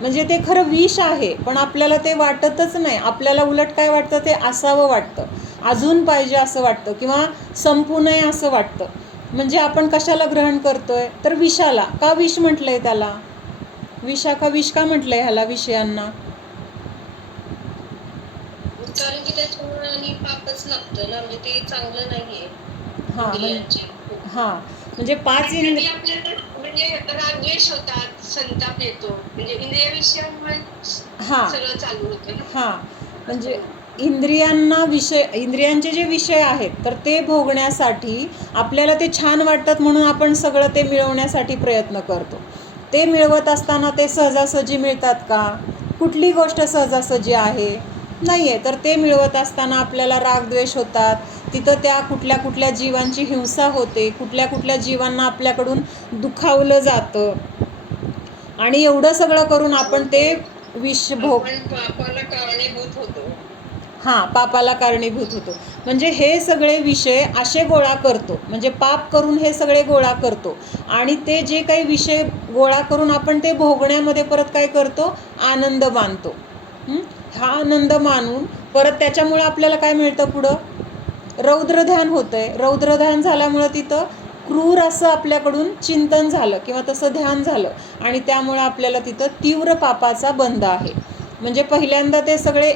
म्हणजे ते खरं विष आहे, पण आपल्याला ते वाटतच नाही. आपल्याला उलट काय वाटतं, ते असावं वाटतं, अजून पाहिजे असं वाटतं, किंवा संपू नये असं वाटतं. म्हणजे आपण कशाला ग्रहण करतोय, तर विषाला. का विष म्हटलंय त्याला? विषा विष का म्हटलंय ह्याला विषयांना? कारण की त्याच्यामुळे आणि पापच लागतं ना, म्हणजे ते चांगलं नाहीये. हां, म्हणजे 5 इंद्रिय आपल्याला म्हणजे रागद्वेष होतात, संताप येतो, म्हणजे इंद्रिय विषयामुळे सगळं चालू होतं ना. हां, म्हणजे इंद्रियांचे जे विषय आहेत, तर ते भोगण्यासाठी आपल्याला ते छान वाटतात, म्हणून आपण सगळं ते मिळवण्यासाठी प्रयत्न करतो. ते मिळवत असताना ते सहजासहजी मिळतात का? कुठली गोष्ट सहजासहजी आहे? नाही आहे. तर ते मिळवत असताना आपल्याला रागद्वेष होतात, तिथं त्या कुठल्या कुठल्या जीवांची हिंसा होते, कुठल्या कुठल्या जीवांना आपल्याकडून दुखावलं जातं, आणि एवढं सगळं करून आपण ते विष पापाला कारणीभूत होतो. हां, पापाला कारणीभूत होतो. म्हणजे हे सगळे विषय असे गोळा करतो, म्हणजे पाप करून हे सगळे गोळा करतो, आणि ते जे काही विषय गोळा करून आपण ते भोगण्यामध्ये परत काय करतो, आनंद मानतो. हा आनंद मानून परत त्याच्यामुळे आपल्याला काय मिळतं, पुढं रौद्रध्यान होतं आहे. रौद्रध्यान झाल्यामुळं तिथं क्रूर असं आपल्याकडून चिंतन झालं, किंवा तसं ध्यान झालं, आणि त्यामुळे आपल्याला तिथं तीव्र पापाचा बंध आहे. म्हणजे पहिल्यांदा ते सगळे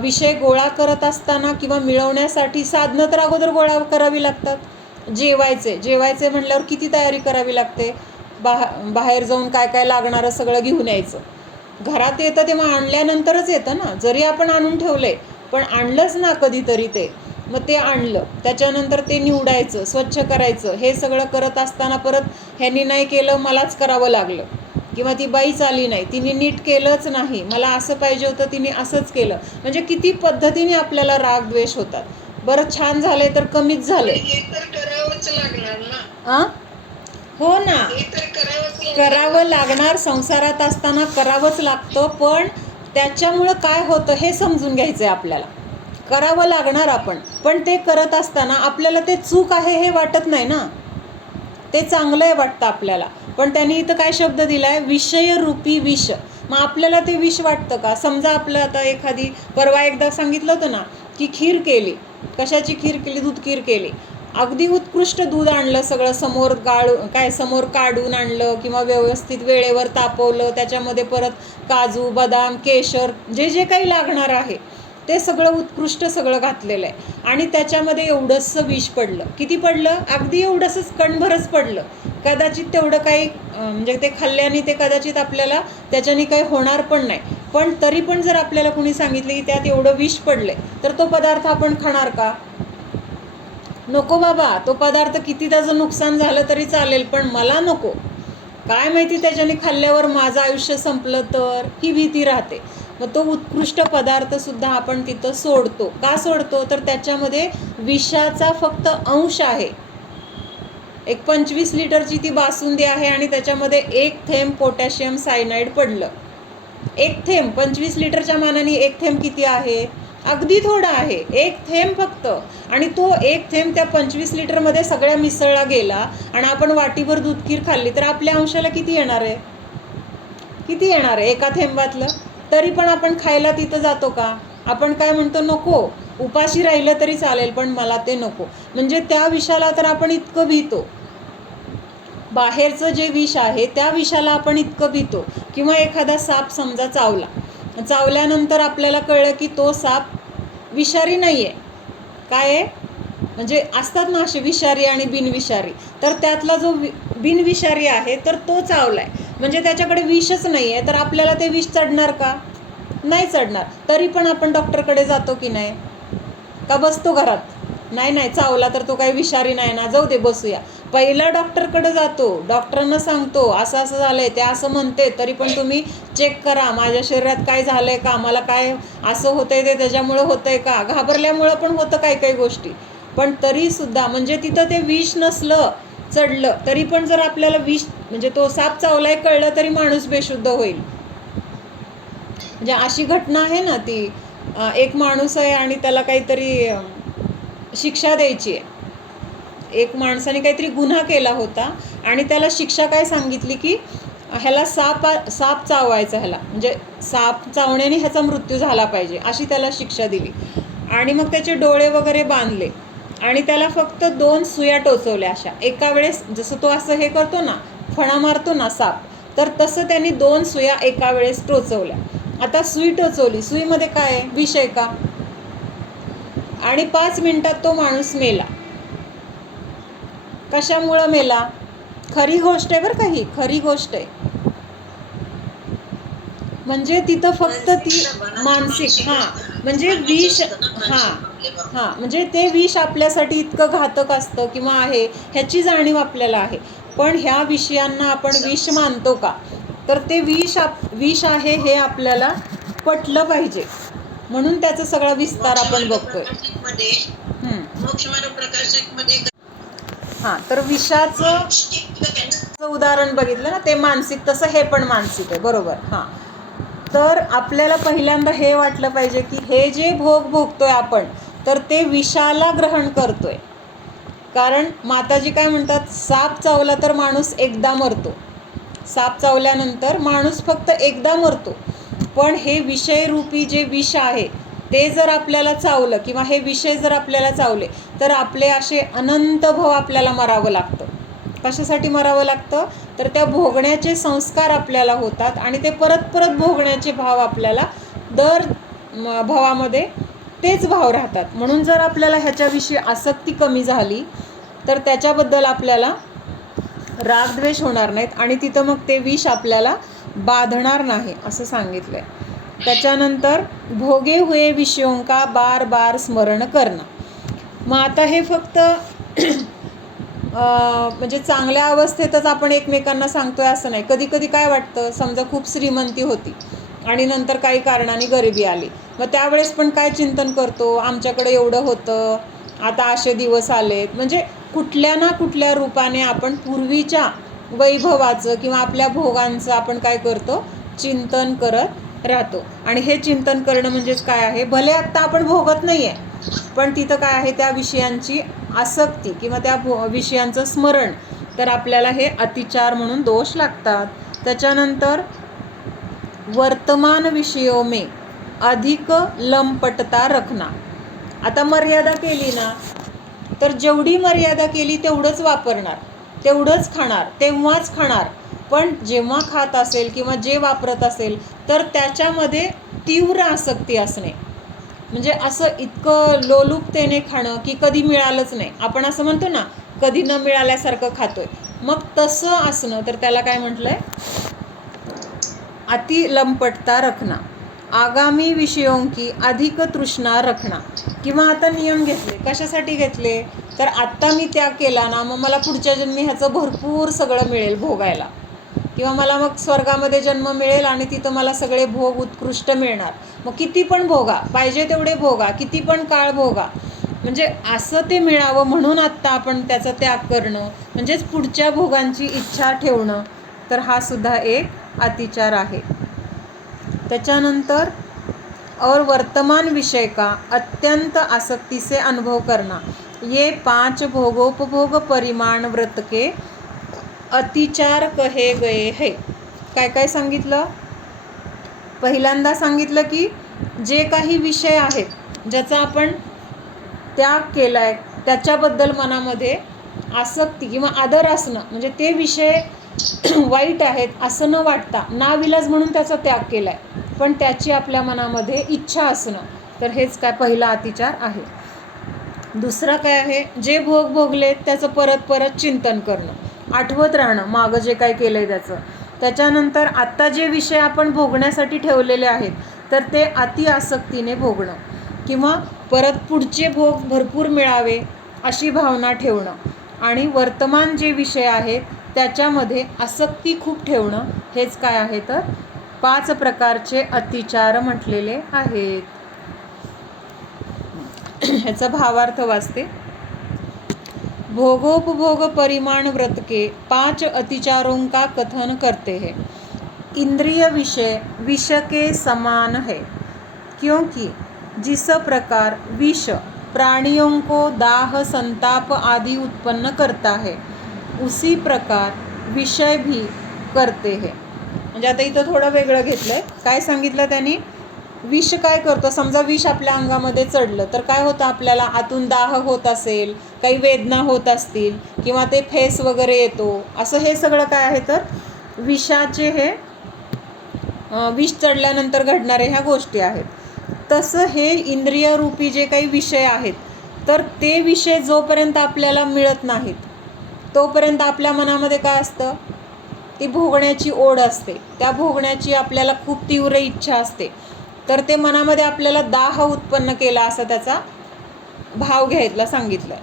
विषय गोळा करत असताना किंवा मिळवण्यासाठी साधनं तर अगोदर गोळा करावी लागतात. जेवायचे म्हटल्यावर किती तयारी करावी लागते, बाहेर जाऊन काय काय लागणारं सगळं घेऊन यायचं. घरात येतं तेव्हा आणल्यानंतरच येतं ना, जरी आपण आणून ठेवले पण आणलंच ना कधीतरी ते, मग ते आणलं, त्याच्यानंतर ते निवडायचं, स्वच्छ करायचं, हे सगळं करत असताना परत ह्यांनी नाही केलं, मलाच करावं लागलं, किंवा ती बाईच आली नाही, तिने नीट केलंच नाही, मला असं पाहिजे होतं, तिने असंच केलं. म्हणजे किती पद्धतीने आपल्याला राग द्वेष होतात. बरं छान झालंय तर कमीच झालंय, हे तर करावंच लागणार ना. हो ना, हे तर करावं लागणार, संसारात असताना करावंच लागतं. पण त्याच्यामुळं काय होतं हे समजून घ्यायचं आहे आपल्याला. करावं लागणार आपण, पण ते करत असताना आपल्याला ते चूक आहे हे वाटत नाही ना, ते चांगलं आहे वाटतं आपल्याला. पण त्यांनी इथं काय शब्द दिला आहे, विषयरूपी विष. मग आपल्याला ते विष वाटतं का? समजा आपलं आता एखादी, परवा एकदा सांगितलं होतं ना की खीर केली, कशाची खीर केली, दूध खीर केली, अगदी उत्कृष्ट दूध आणलं, सगळं समोर काढून आणलं, किंवा व्यवस्थित वेळेवर तापवलं, त्याच्यामध्ये परत काजू बदाम केशर जे जे काही लागणार आहे ते सगळं उत्कृष्ट सगळं घातलेलं आहे, आणि त्याच्यामध्ये एवढंसं विष पडलं. किती पडलं? अगदी एवढंसंच, कणभरच पडलं. कदाचित तेवढं काही म्हणजे ते खाल्ल्याने ते कदाचित आपल्याला त्याच्याने काही होणार पण नाही, पण तरी पण जर आपल्याला कुणी सांगितलं की त्यात एवढं विष पडलंय, तर तो पदार्थ आपण खाणार का? नको बाबा, तो पदार्थ किती त्याचं नुकसान झालं तरी चालेल, पण मला नको. काय माहिती त्याच्याने खाल्ल्यावर माझं आयुष्य संपलं तर, ही भीती राहते. मग तो उत्कृष्ट पदार्थसुद्धा आपण तिथं सोडतो. का सोडतो? तर त्याच्यामध्ये विषाचा फक्त अंश आहे. एक 25 लिटरची ती बासुंदी आहे आणि त्याच्यामध्ये 1 थेंब पोटॅशियम सायनाईड पडलं. 1 थेंब, 25 लिटरच्या मानाने 1 थेंब किती आहे? अगदी थोडा आहे, 1 थेंब फक्त. आणि तो 1 थेंब त्या 25 लिटरमध्ये सगळ्या मिसळला गेला आणि आपण वाटीभर दूधखीर खाल्ली तर आपल्या अंशाला किती येणार आहे? किती येणार आहे एका थेंबातलं? तरी पण आपण खायला तिथं जातो का? आपण काय म्हणतो? नको, उपाशी राहिलं तरी चालेल पण मला ते नको. म्हणजे त्या विषाला तर आपण इतकं भीतो, बाहेरचं जे विष आहे त्या विषाला आपण इतकं भीतो. किंवा एखादा साप समजा चावल्यानंतर आपल्याला कळलं की तो साप विषारी नाही आहे. काय आहे? म्हणजे असतात ना असे विषारी आणि बिनविषारी, तर त्यातला जो बिनविषारी आहे तर तो चावलाय म्हणजे त्याच्याकडे विषच नाही आहे, तर आपल्याला ते विष चढणार का? नाही चढणार. तरी पण आपण डॉक्टरकडे जातो की नाही? का बसतो घरात? नाही, चावला तर तो काही विषारी नाही ना, जाऊ दे बसूया. पहिला डॉक्टरकडे जातो, डॉक्टरांना सांगतो असं असं झालंय, ते असं म्हणते, तरी पण तुम्ही चेक करा माझ्या शरीरात काय झालंय का, मला काय असं होतंय ते त्याच्यामुळं होतंय का. घाबरल्यामुळं पण होतं काही गोष्टी, पण तरीसुद्धा म्हणजे तिथं ते विष नसलं चढलं तरी पण जर आपल्याला विष म्हणजे तो साप चावलाय कळलं तरी माणूस बेशुद्ध होईल. म्हणजे अशी घटना आहे ना ती, एक माणूस आहे आणि त्याला काहीतरी शिक्षा द्यायची आहे. एक माणसाने काहीतरी गुन्हा केला होता आणि त्याला शिक्षा काय सांगितली की ह्याला साप चावायचा, ह्याला म्हणजे साप चावण्याने ह्याचा मृत्यू झाला पाहिजे, अशी त्याला शिक्षा दिली. आणि मग त्याचे डोळे वगैरे बांधले आणि त्याला फक्त 2 सुया टोचवल्या अशा एका वेळेस. जसं तो असं हे करतो ना, फणा मारतो ना साप, तर तसं त्यांनी 2 सुया एका वेळेस टोचवल्या. आता सुई टोचवली, सुईमध्ये काय आहे? विष आहे का? आणि 5 मिनिटात तो माणूस मेला. कशामुळं मेला? खरी गोष्ट आहे बरं का, ही खरी गोष्ट आहे. म्हणजे तिथं फक्त ती मानसिक म्हणजे विष म्हणजे ते विष आपल्यासाठी इतकं घातक असतं किंवा आहे ह्याची जाणीव आपल्याला आहे. पण ह्या विषयांना आपण विष मानतो का? तर ते विष आहे हे आपल्याला पटलं पाहिजे, म्हणून त्याचा सगळा विस्तार आपण बघतोय. तर विषाचं उदाहरण बघितलं ना, ते मानसिक, तसं हे पण मानसिक आहे, बरोबर. तर आपल्याला पहिल्यांदा हे वाटलं पाहिजे की हे जे भोग भोगतोय आपण, तर ते विषाला ग्रहण करतोय. कारण माताजी काय म्हणतात? साप चावला तर माणूस एकदा मरतो, साप चावल्यानंतर माणूस फक्त एकदा मरतो. पण हे विषयरूपी जे विष आहे ते जर आपल्याला चावलं किंवा हे विषय जर आपल्याला चावले तर आपले असे अनंत भव आपल्याला मरावं लागतं. कशासाठी मरावं लागतं? तर त्या भोगण्याचे संस्कार आपल्याला होतात आणि ते परत परत भोगण्याचे भाव आपल्याला दर भावामध्ये तेच भाव राहतात. म्हणून जर आपल्याला ह्याच्याविषयी आसक्ती कमी झाली तर त्याच्याबद्दल आपल्याला रागद्वेष होणार नाहीत आणि तिथं मग ते विष आपल्याला बाधणार नाही असं सांगितलं आहे. त्याच्यानंतर भोगे हुए विषयों का बार बार स्मरण करणं. मग आता हे फक्त म्हणजे चांगल्या अवस्थेतच आपण एकमेकांना सांगतोय असं नाही. कधी कधी काय वाटतं, समजा खूप श्रीमंती होती आणि नंतर काही कारणाने गरिबी आली, मग त्यावेळेस पण काय चिंतन करतो, आमच्याकडे एवढं होतं, आता असे दिवस आलेत. म्हणजे कुठल्या ना कुठल्या रूपाने आपण पूर्वीच्या वैभवाचं किंवा आपल्या भोगांचं आपण काय करतो, चिंतन करत राहतो. आणि हे चिंतन करणं म्हणजेच काय आहे? भले आत्ता आपण भोगत नाही आहे, पण तिथं काय आहे? त्या विषयांची आसक्ती किंवा त्या विषयांचं स्मरण, तर आपल्याला हे अतिचार म्हणून दोष लागतात. त्याच्यानंतर वर्तमान विषयों में अधिक लंपटता रखना. आता मर्यादा केली ना, तर जेवढी मर्यादा केली तेवढंच वापरणार, तेवढंच खाणार, तेव्हाच खाणार. पण जेव्हा खात असेल किंवा जे वापरत असेल तर त्याच्यामध्ये तीव्र आसक्ती असणे. म्हणजे असं इतकं लोलुपतेने खाणं की कधी मिळालंच नाही. आपण असं म्हणतो ना, कधी न मिळाल्यासारखं खातोय, मग तसं असणं, तर त्याला काय म्हटलंय? अति लंपटता रखना. आगामी विषयों की अधिक तृष्णा रखना. किंवा आता नियम घेतले, कशासाठी घेतले, तर आत्ता मी त्याग केला ना, मग मला पुढच्या जन्मी ह्याचं भरपूर सगळं मिळेल भोगायला, किंवा मला मग स्वर्गामध्ये जन्म मिळेल आणि तिथं मला सगळे भोग उत्कृष्ट मिळणार. मग किती पण भोगा, पाहिजे तेवढे भोगा, किती पण काळ भोगा, म्हणजे असं ते मिळावं म्हणून आत्ता आपण त्याचा त्याग करणं, म्हणजेच पुढच्या भोगांची इच्छा ठेवणं. तर हा सुद्धा एक अतिचार आहे. त्याच्यानंतर और वर्तमान विषय का अत्यंत आसक्ति से अनुभव करना, ये 5 भोगोपभोग परिमाण व्रत के अतिचार कहे गए है. काय काय सांगितलं, पहिल्यांदा सांगितलं की जे काही विषय आहेत ज्याचा आपण त्याग केला आहे त्याच्याबद्दल मनामध्ये आसक्ती किंवा आदर असणं, म्हणजे ते विषय वाईट आहेत असं न वाटता नाविलाज म्हणून त्याचा त्याग केला आहे, पण त्याची आपल्या मनामध्ये इच्छा असणं, तर हेच काय पहिला अतिचार आहे. दुसरा काय आहे, जे भोग भोगले त्याचं परत परत चिंतन करणं, आठवत राहणं मागं जे काय केलं आहे त्याचं. त्याच्यानंतर आत्ता जे विषय आपण भोगण्यासाठी ठेवलेले आहेत तर ते अति आसक्तीने भोगणं, किंवा परत पुढचे भोग भरपूर मिळावे अशी भावना ठेवणं, आणि वर्तमान जे विषय आहेत त्याच्यामध्ये आसक्ती खूप ठेवणं, हेच काय आहे तर 5 प्रकारचे अतिचार म्हटलेले आहेत. ह्याचा भावार्थ वाचते. भोगोपभोग परिमाण व्रत के 5 अतिचारों का कथन करते हैं. इंद्रिय विषय विष के समान है, क्योंकि जिस प्रकार विष प्राणियों को दाह संताप आदि उत्पन्न करता है उसी प्रकार विषय भी करते हैं. म्हणजे आता इथं थोडं वेगळं घेतलंय. काय सांगितलं त्यांनी, विष काय करतो, समजा विष आपल्या अंगामध्ये चढलं तर काय होतं, आपल्याला आतून दाह होत असेल, काही वेदना होत असतील, किंवा ते फेस वगैरे येतो, असं हे सगळं काय आहे तर विषाचे हे विष चढल्यानंतर घडणारे ह्या गोष्टी आहेत. तसं हे इंद्रिय रूपी जे काही विषय आहेत तर ते विषय जोपर्यंत आपल्याला मिळत नाहीत तोपर्यंत आपल्या मनामध्ये काय असतं, ती भोगण्याची ओढ असते, त्या भोगण्याची आपल्याला खूप तीव्र इच्छा असते, तर ते मनामध्ये आपल्याला दाह उत्पन्न केला असं त्याचा भाव घ्यायला सांगितलं.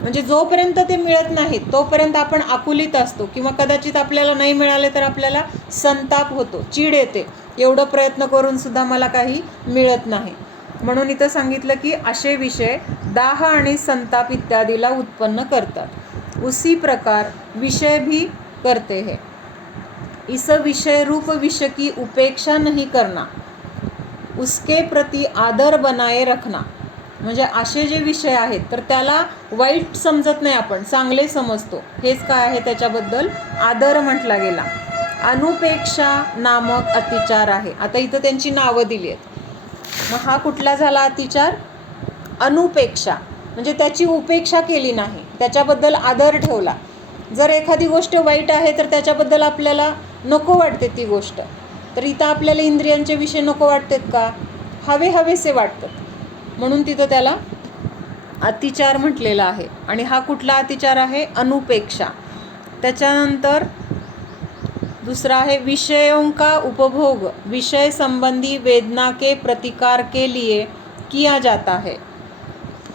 म्हणजे जोपर्यंत ते मिळत नाहीत तोपर्यंत आपण आकुलित असतो, किंवा कदाचित आपल्याला नाही मिळाले तर आपल्याला संताप होतो, चीड येते, एवढं प्रयत्न करून सुद्धा मला काही मिळत नाही. म्हणून इथं सांगितलं की असे विषय दाह आणि संताप इत्यादीला उत्पन्न करतात. उसी प्रकार विषय भी करते हैं. इस विषय रूप विष की उपेक्षा नहीं करना, उसके प्रति आदर बनाए रखना. म्हणजे असे जे विषय आहेत तर त्याला वाईट समजत नाही, आपण चांगले समजतो, हेच काय आहे त्याच्याबद्दल आदर म्हटला गेला. अनुपेक्षा नामक अतिचार आहे. आता इथं त्यांची नावं दिली आहेत. मग हा कुठला झाला अतिचार, अनुपेक्षा, म्हणजे त्याची उपेक्षा केली नाही, त्याच्याबद्दल आदर ठेवला. जर एखादी गोष्ट वाईट आहे तर त्याच्याबद्दल आपल्याला नको वाटते ती गोष्ट, तर इथं आपल्याला इंद्रियांचे विषय नको वाटतात का, हवेसे वाटतात, म्हणून तिथं त्याला अतिचार म्हटलेला आहे. आणि हा कुठला अतिचार आहे, अनुपेक्षा. त्याच्यानंतर दूसरा है विषयों का उपभोग विषय संबंधी वेदना के प्रतिकार के लिए किया जाता है.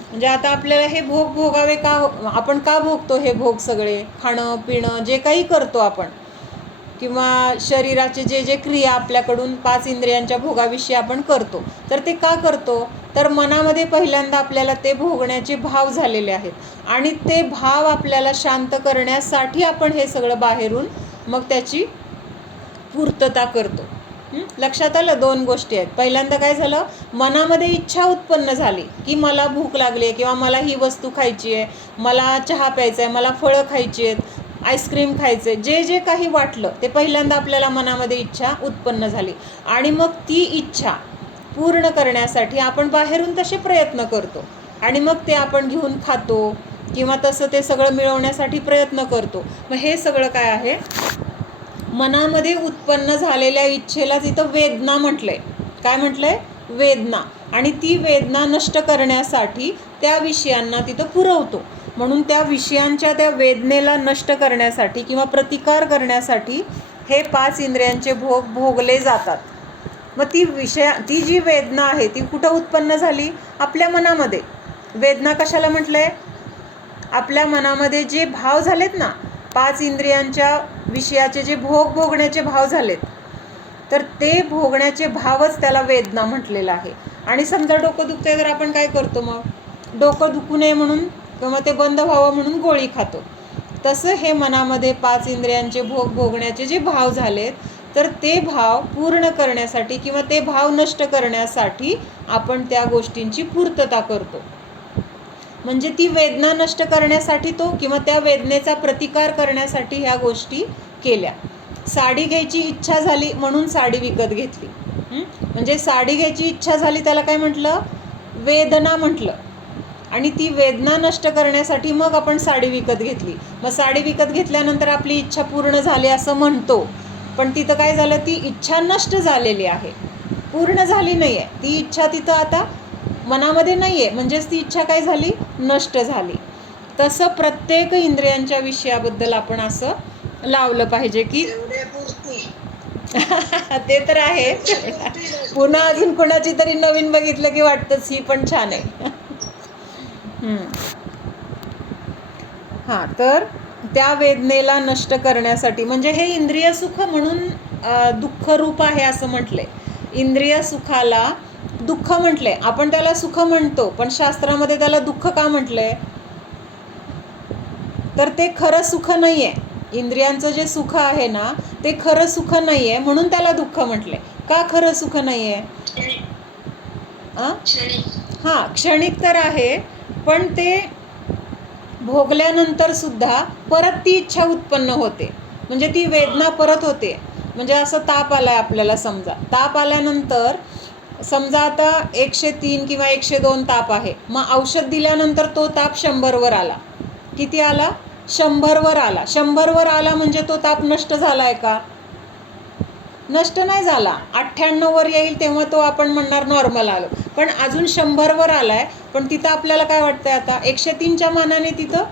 म्हणजे आता आपल्याला हे भोग भोगावे का, आपण का भोगतो हे भोग सगळे, खाणं पिणं जे काही करतो आपण, किंवा शरीराचे जे जे क्रिया आपल्याकडून 5 इंद्रियांच्या भोगाविषयी आपण करतो, तर ते का करतो, तर मनामध्ये पहिल्यांदा आपल्याला ते भोगण्याचे भाव झालेले आहेत, आणि ते भाव आपल्याला शांत करण्यासाठी आपण हे सगळं बाहेरून मग त्याची पूर्तता करतो. लक्षात आलं, 2 गोष्टी आहेत. पहिल्यांदा काय झालं, मनामध्ये इच्छा उत्पन्न झाली की मला भूक लागली आहे, किंवा मला ही वस्तू खायची आहे, मला चहा प्यायचा आहे, मला फळं खायची आहेत, आईस्क्रीम खायचे, जे जे काही वाटलं ते पहिल्यांदा आपल्याला मनामध्ये इच्छा उत्पन्न झाली, आणि मग ती इच्छा पूर्ण करण्यासाठी आपण बाहेरून तसे प्रयत्न करतो, आणि मग ते आपण घेऊन खातो, किंवा तसं ते सगळं मिळवण्यासाठी प्रयत्न करतो. मग हे सगळं काय आहे, मनामध्ये उत्पन्न झालेल्या इच्छेलाच इथं वेदना म्हटलंय. काय म्हटलंय, वेदना. आणि ती वेदना नष्ट करण्यासाठी त्या विषयांना तिथं पुरवतो. म्हणून त्या विषयांच्या त्या वेदनेला नष्ट करण्यासाठी किंवा प्रतिकार करण्यासाठी हे 5 इंद्रियांचे भोग भोगले जातात. मग ती जी वेदना आहे ती कुठं उत्पन्न झाली? आपल्या मनामध्ये. वेदना कशाला म्हटलंय? आपल्या मनामध्ये जे भाव झालेत ना, 5 इंद्रियांच्या विषयाचे जे भोगण्याचे भाव झालेत, तर ते भोगण्याचे भावच त्याला वेदना म्हटलेलं आहे. आणि समजा डोकं दुखतंय तर आपण काय करतो? मग डोकं दुखू नये म्हणून किंवा ते बंद व्हावं म्हणून गोळी खातो. तसं हे मनामध्ये 5 इंद्रियांचे भोगण्याचे जे भाव झालेत, तर ते भाव पूर्ण करण्यासाठी किंवा ते भाव नष्ट करण्यासाठी आपण त्या गोष्टींची पूर्तता करतो. म्हणजे ती वेदना नष्ट करण्यासाठी तो किंवा त्या वेदनेचा प्रतिकार करण्यासाठी ह्या गोष्टी केल्या. साडी घ्यायची इच्छा झाली म्हणून साडी विकत घेतली. म्हणजे साडी घ्यायची इच्छा झाली त्याला काय म्हटलं? वेदना म्हटलं. आणि ती वेदना नष्ट करण्यासाठी मग आपण साडी विकत घेतली. मग साडी विकत घेतल्यानंतर आपली इच्छा पूर्ण झाली असं म्हणतो, पण तिथं काय झालं? ती इच्छा नष्ट झालेली आहे, पूर्ण झाली नाही आहे. ती इच्छा तिथं आता मनामध्ये नाही आहे, म्हणजेच ती इच्छा काय झाली? नष्ट झाली. तसं प्रत्येक इंद्रियांच्या विषयाबद्दल आपण असं लावलं पाहिजे की ते तर आहे. पुन्हा अजून कोणाची तरी नवीन बघितलं की वाटतंच ही पण छान आहे. हां, तर त्या वेदनेला नष्ट करण्यासाठी, म्हणजे हे इंद्रिय सुख म्हणून दुःख रूप आहे असं म्हटलंय. इंद्रिय सुखाला दुःख म्हटलंय. आपण त्याला सुख म्हणतो, पण शास्त्रामध्ये त्याला दुःख का म्हटलंय? तर ते खरं सुख नाही आहे. इंद्रियांचं जे सुख आहे ना, ते खरं सुख नाही आहे, म्हणून त्याला दुःख म्हटलंय. का खरं सुख नाही आहे? हां, क्षणिक तर आहे, पण ते भोगल्यानंतर सुद्धा परत ती इच्छा उत्पन्न होते. म्हणजे ती वेदना परत होते. म्हणजे असं ताप आलाय आपल्याला, समजा ताप आल्यानंतर समजा आता 103 किंवा 102 ताप आहे. मग औषध दिल्यानंतर तो ताप 100वर आला. किती आला? 100वर आला. 100वर आला म्हणजे तो ताप नष्ट झालाय का? नष्ट नाही झाला. 98वर येईल तेव्हा तो आपण म्हणणार नॉर्मल आलं. पण अजून 100वर आलाय, पण तिथं आपल्याला काय वाटतंय? आता 103च्या मानाने तिथं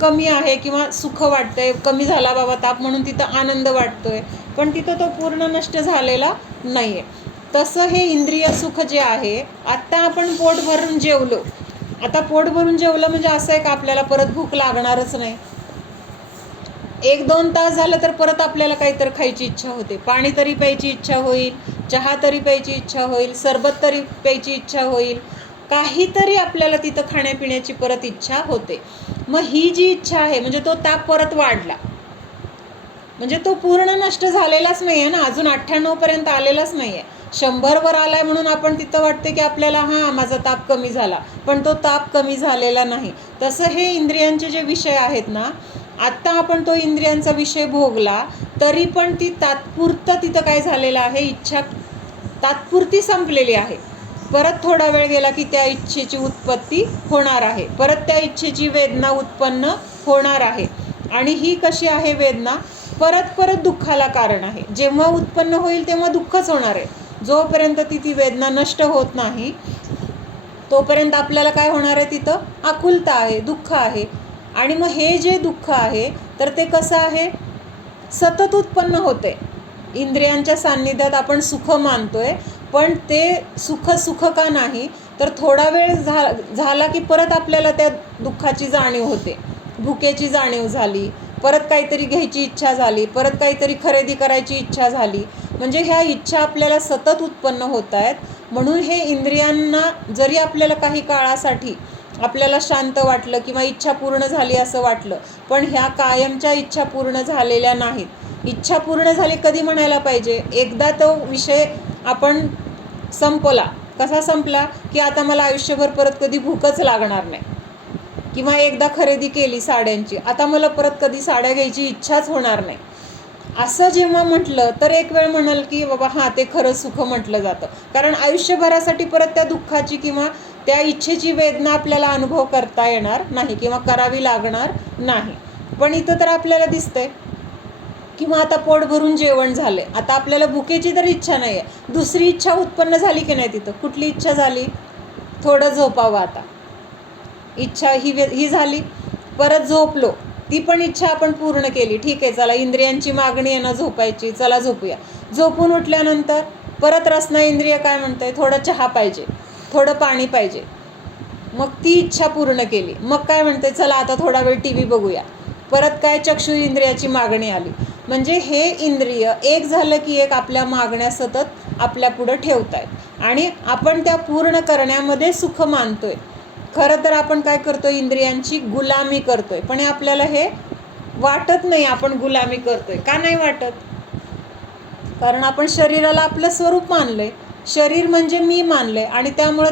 कमी आहे किंवा सुख वाटतंय, कमी झाला बाबा ताप म्हणून तिथं आनंद वाटतोय, पण तिथं तो पूर्ण नष्ट झालेला नाही आहे. तसं हे इंद्रिय सुख जे आहे, आत्ता आपण पोट भरून जेवलो. आता पोट भरून जेवलं म्हणजे असं आहे का आपल्याला परत भूक लागणारच नाही? 1-2 तास झालं तर परत आपल्याला काहीतरी खायची इच्छा होते. पाणी तरी प्यायची इच्छा होईल, चहा तरी प्यायची इच्छा होईल, सरबत तरी प्यायची इच्छा होईल, काहीतरी आपल्याला तिथं खाण्यापिण्याची परत इच्छा होते. मग ही जी इच्छा आहे, म्हणजे तो ताप परत वाढला, म्हणजे तो पूर्ण नष्ट झालेलाच नाही आहे ना, अजून 98पर्यंत आलेलाच नाही आहे. 100वर आलाय म्हणून आपण तिथं वाटते की आपल्याला हां माझा ताप कमी झाला, पण तो ताप कमी झालेला नाही. तसं हे इंद्रियांचे जे विषय आहेत ना, आत्ता आपण तो इंद्रियांचा विषय भोगला तरी पण ती तात्पुरतं तिथं काय झालेलं आहे? इच्छा तात्पुरती संपलेली आहे. परत थोडा वेळ गेला की त्या इच्छेची उत्पत्ती होणार आहे, परत त्या इच्छेची वेदना उत्पन्न होणार आहे. आणि ही कशी आहे वेदना? परत परत दुःखाला कारण आहे. जेव्हा उत्पन्न होईल तेव्हा दुःखच होणार आहे. जोपर्यंत ती वेदना नष्ट होत नाही तोपर्यंत आपल्याला काय होणार आहे? तिथं आकुलता आहे, दुःख आहे. आणि मग हे जे दुःख आहे तर ते कसं आहे? सतत उत्पन्न होते. इंद्रियांच्या सान्निध्यात आपण सुख मानतोय, पण ते सुख का नाही? तर थोडा वेळ झाला की परत आपल्याला त्या दुःखाची जाणीव होते, भुकेची जाणीव झाली, परत काहीतरी घ्यायची इच्छा झाली, परत काहीतरी खरेदी करायची इच्छा झाली. म्हणजे ह्या इच्छा आपल्याला सतत उत्पन्न होत आहेत. म्हणून हे इंद्रियांना जरी आपल्याला काही काळासाठी आपल्याला शांत वाटलं किंवा इच्छा पूर्ण झाली असं वाटलं, पण ह्या कायमच्या इच्छा पूर्ण झालेल्या नाहीत. इच्छा पूर्ण झाली कधी म्हणायला पाहिजे? एकदा तो विषय आपण संपला. कसा संपला? की आता मला आयुष्यभर परत कधी भूकच लागणार नाही. किंवा एकदा खरेदी केली साड्यांची, आता मला परत कधी साड्या घ्यायची इच्छाच होणार नाही. असं जेव्हा म्हटलं तर एक वेळ म्हणाल की बाबा हां ते खरं सुख म्हटलं जातं, कारण आयुष्यभरासाठी परत त्या दुःखाची किंवा त्या इच्छेची वेदना आपल्याला अनुभव करता येणार नाही किंवा करावी लागणार नाही. पण इथं तर आपल्याला दिसतंय किंवा आता पोट भरून जेवण झाले, आता आपल्याला भुकेची तर इच्छा नाही आहे, दुसरी इच्छा उत्पन्न झाली की नाही? तिथं कुठली इच्छा झाली? थोडं झोपावं. आता इच्छा ही झाली, परत झोपलो, ती पण इच्छा आपण पूर्ण केली. ठीक आहे, चला इंद्रियांची मागणी आहे ना झोपायची, चला झोपूया. झोपून उठल्यानंतर परत रसना इंद्रिय काय म्हणतंय, थोडं चहा पाहिजे, थोडं पाणी पाहिजे. मग ती इच्छा पूर्ण केली. मग काय म्हणते, चला आता थोडा वेळ टी व्ही बघूया. परत काय, चक्षु इंद्रियाची मागणी आली. म्हणजे हे इंद्रिय एक झालं की एक आपल्या मागण्या सतत आपल्या पुढं ठेवत आहेत आणि आपण त्या पूर्ण करण्यामध्ये सुख मानतोय. खरं तर आपण काय करतोय, इंद्रियांची गुलामी करतोय. पण आपल्याला हे वाटत नाही आपण गुलामी करतोय. का नाही वाटत? कारण आपण शरीराला आपलं स्वरूप मानलंय, शरीर म्हणजे मी मानलंय आणि त्यामुळे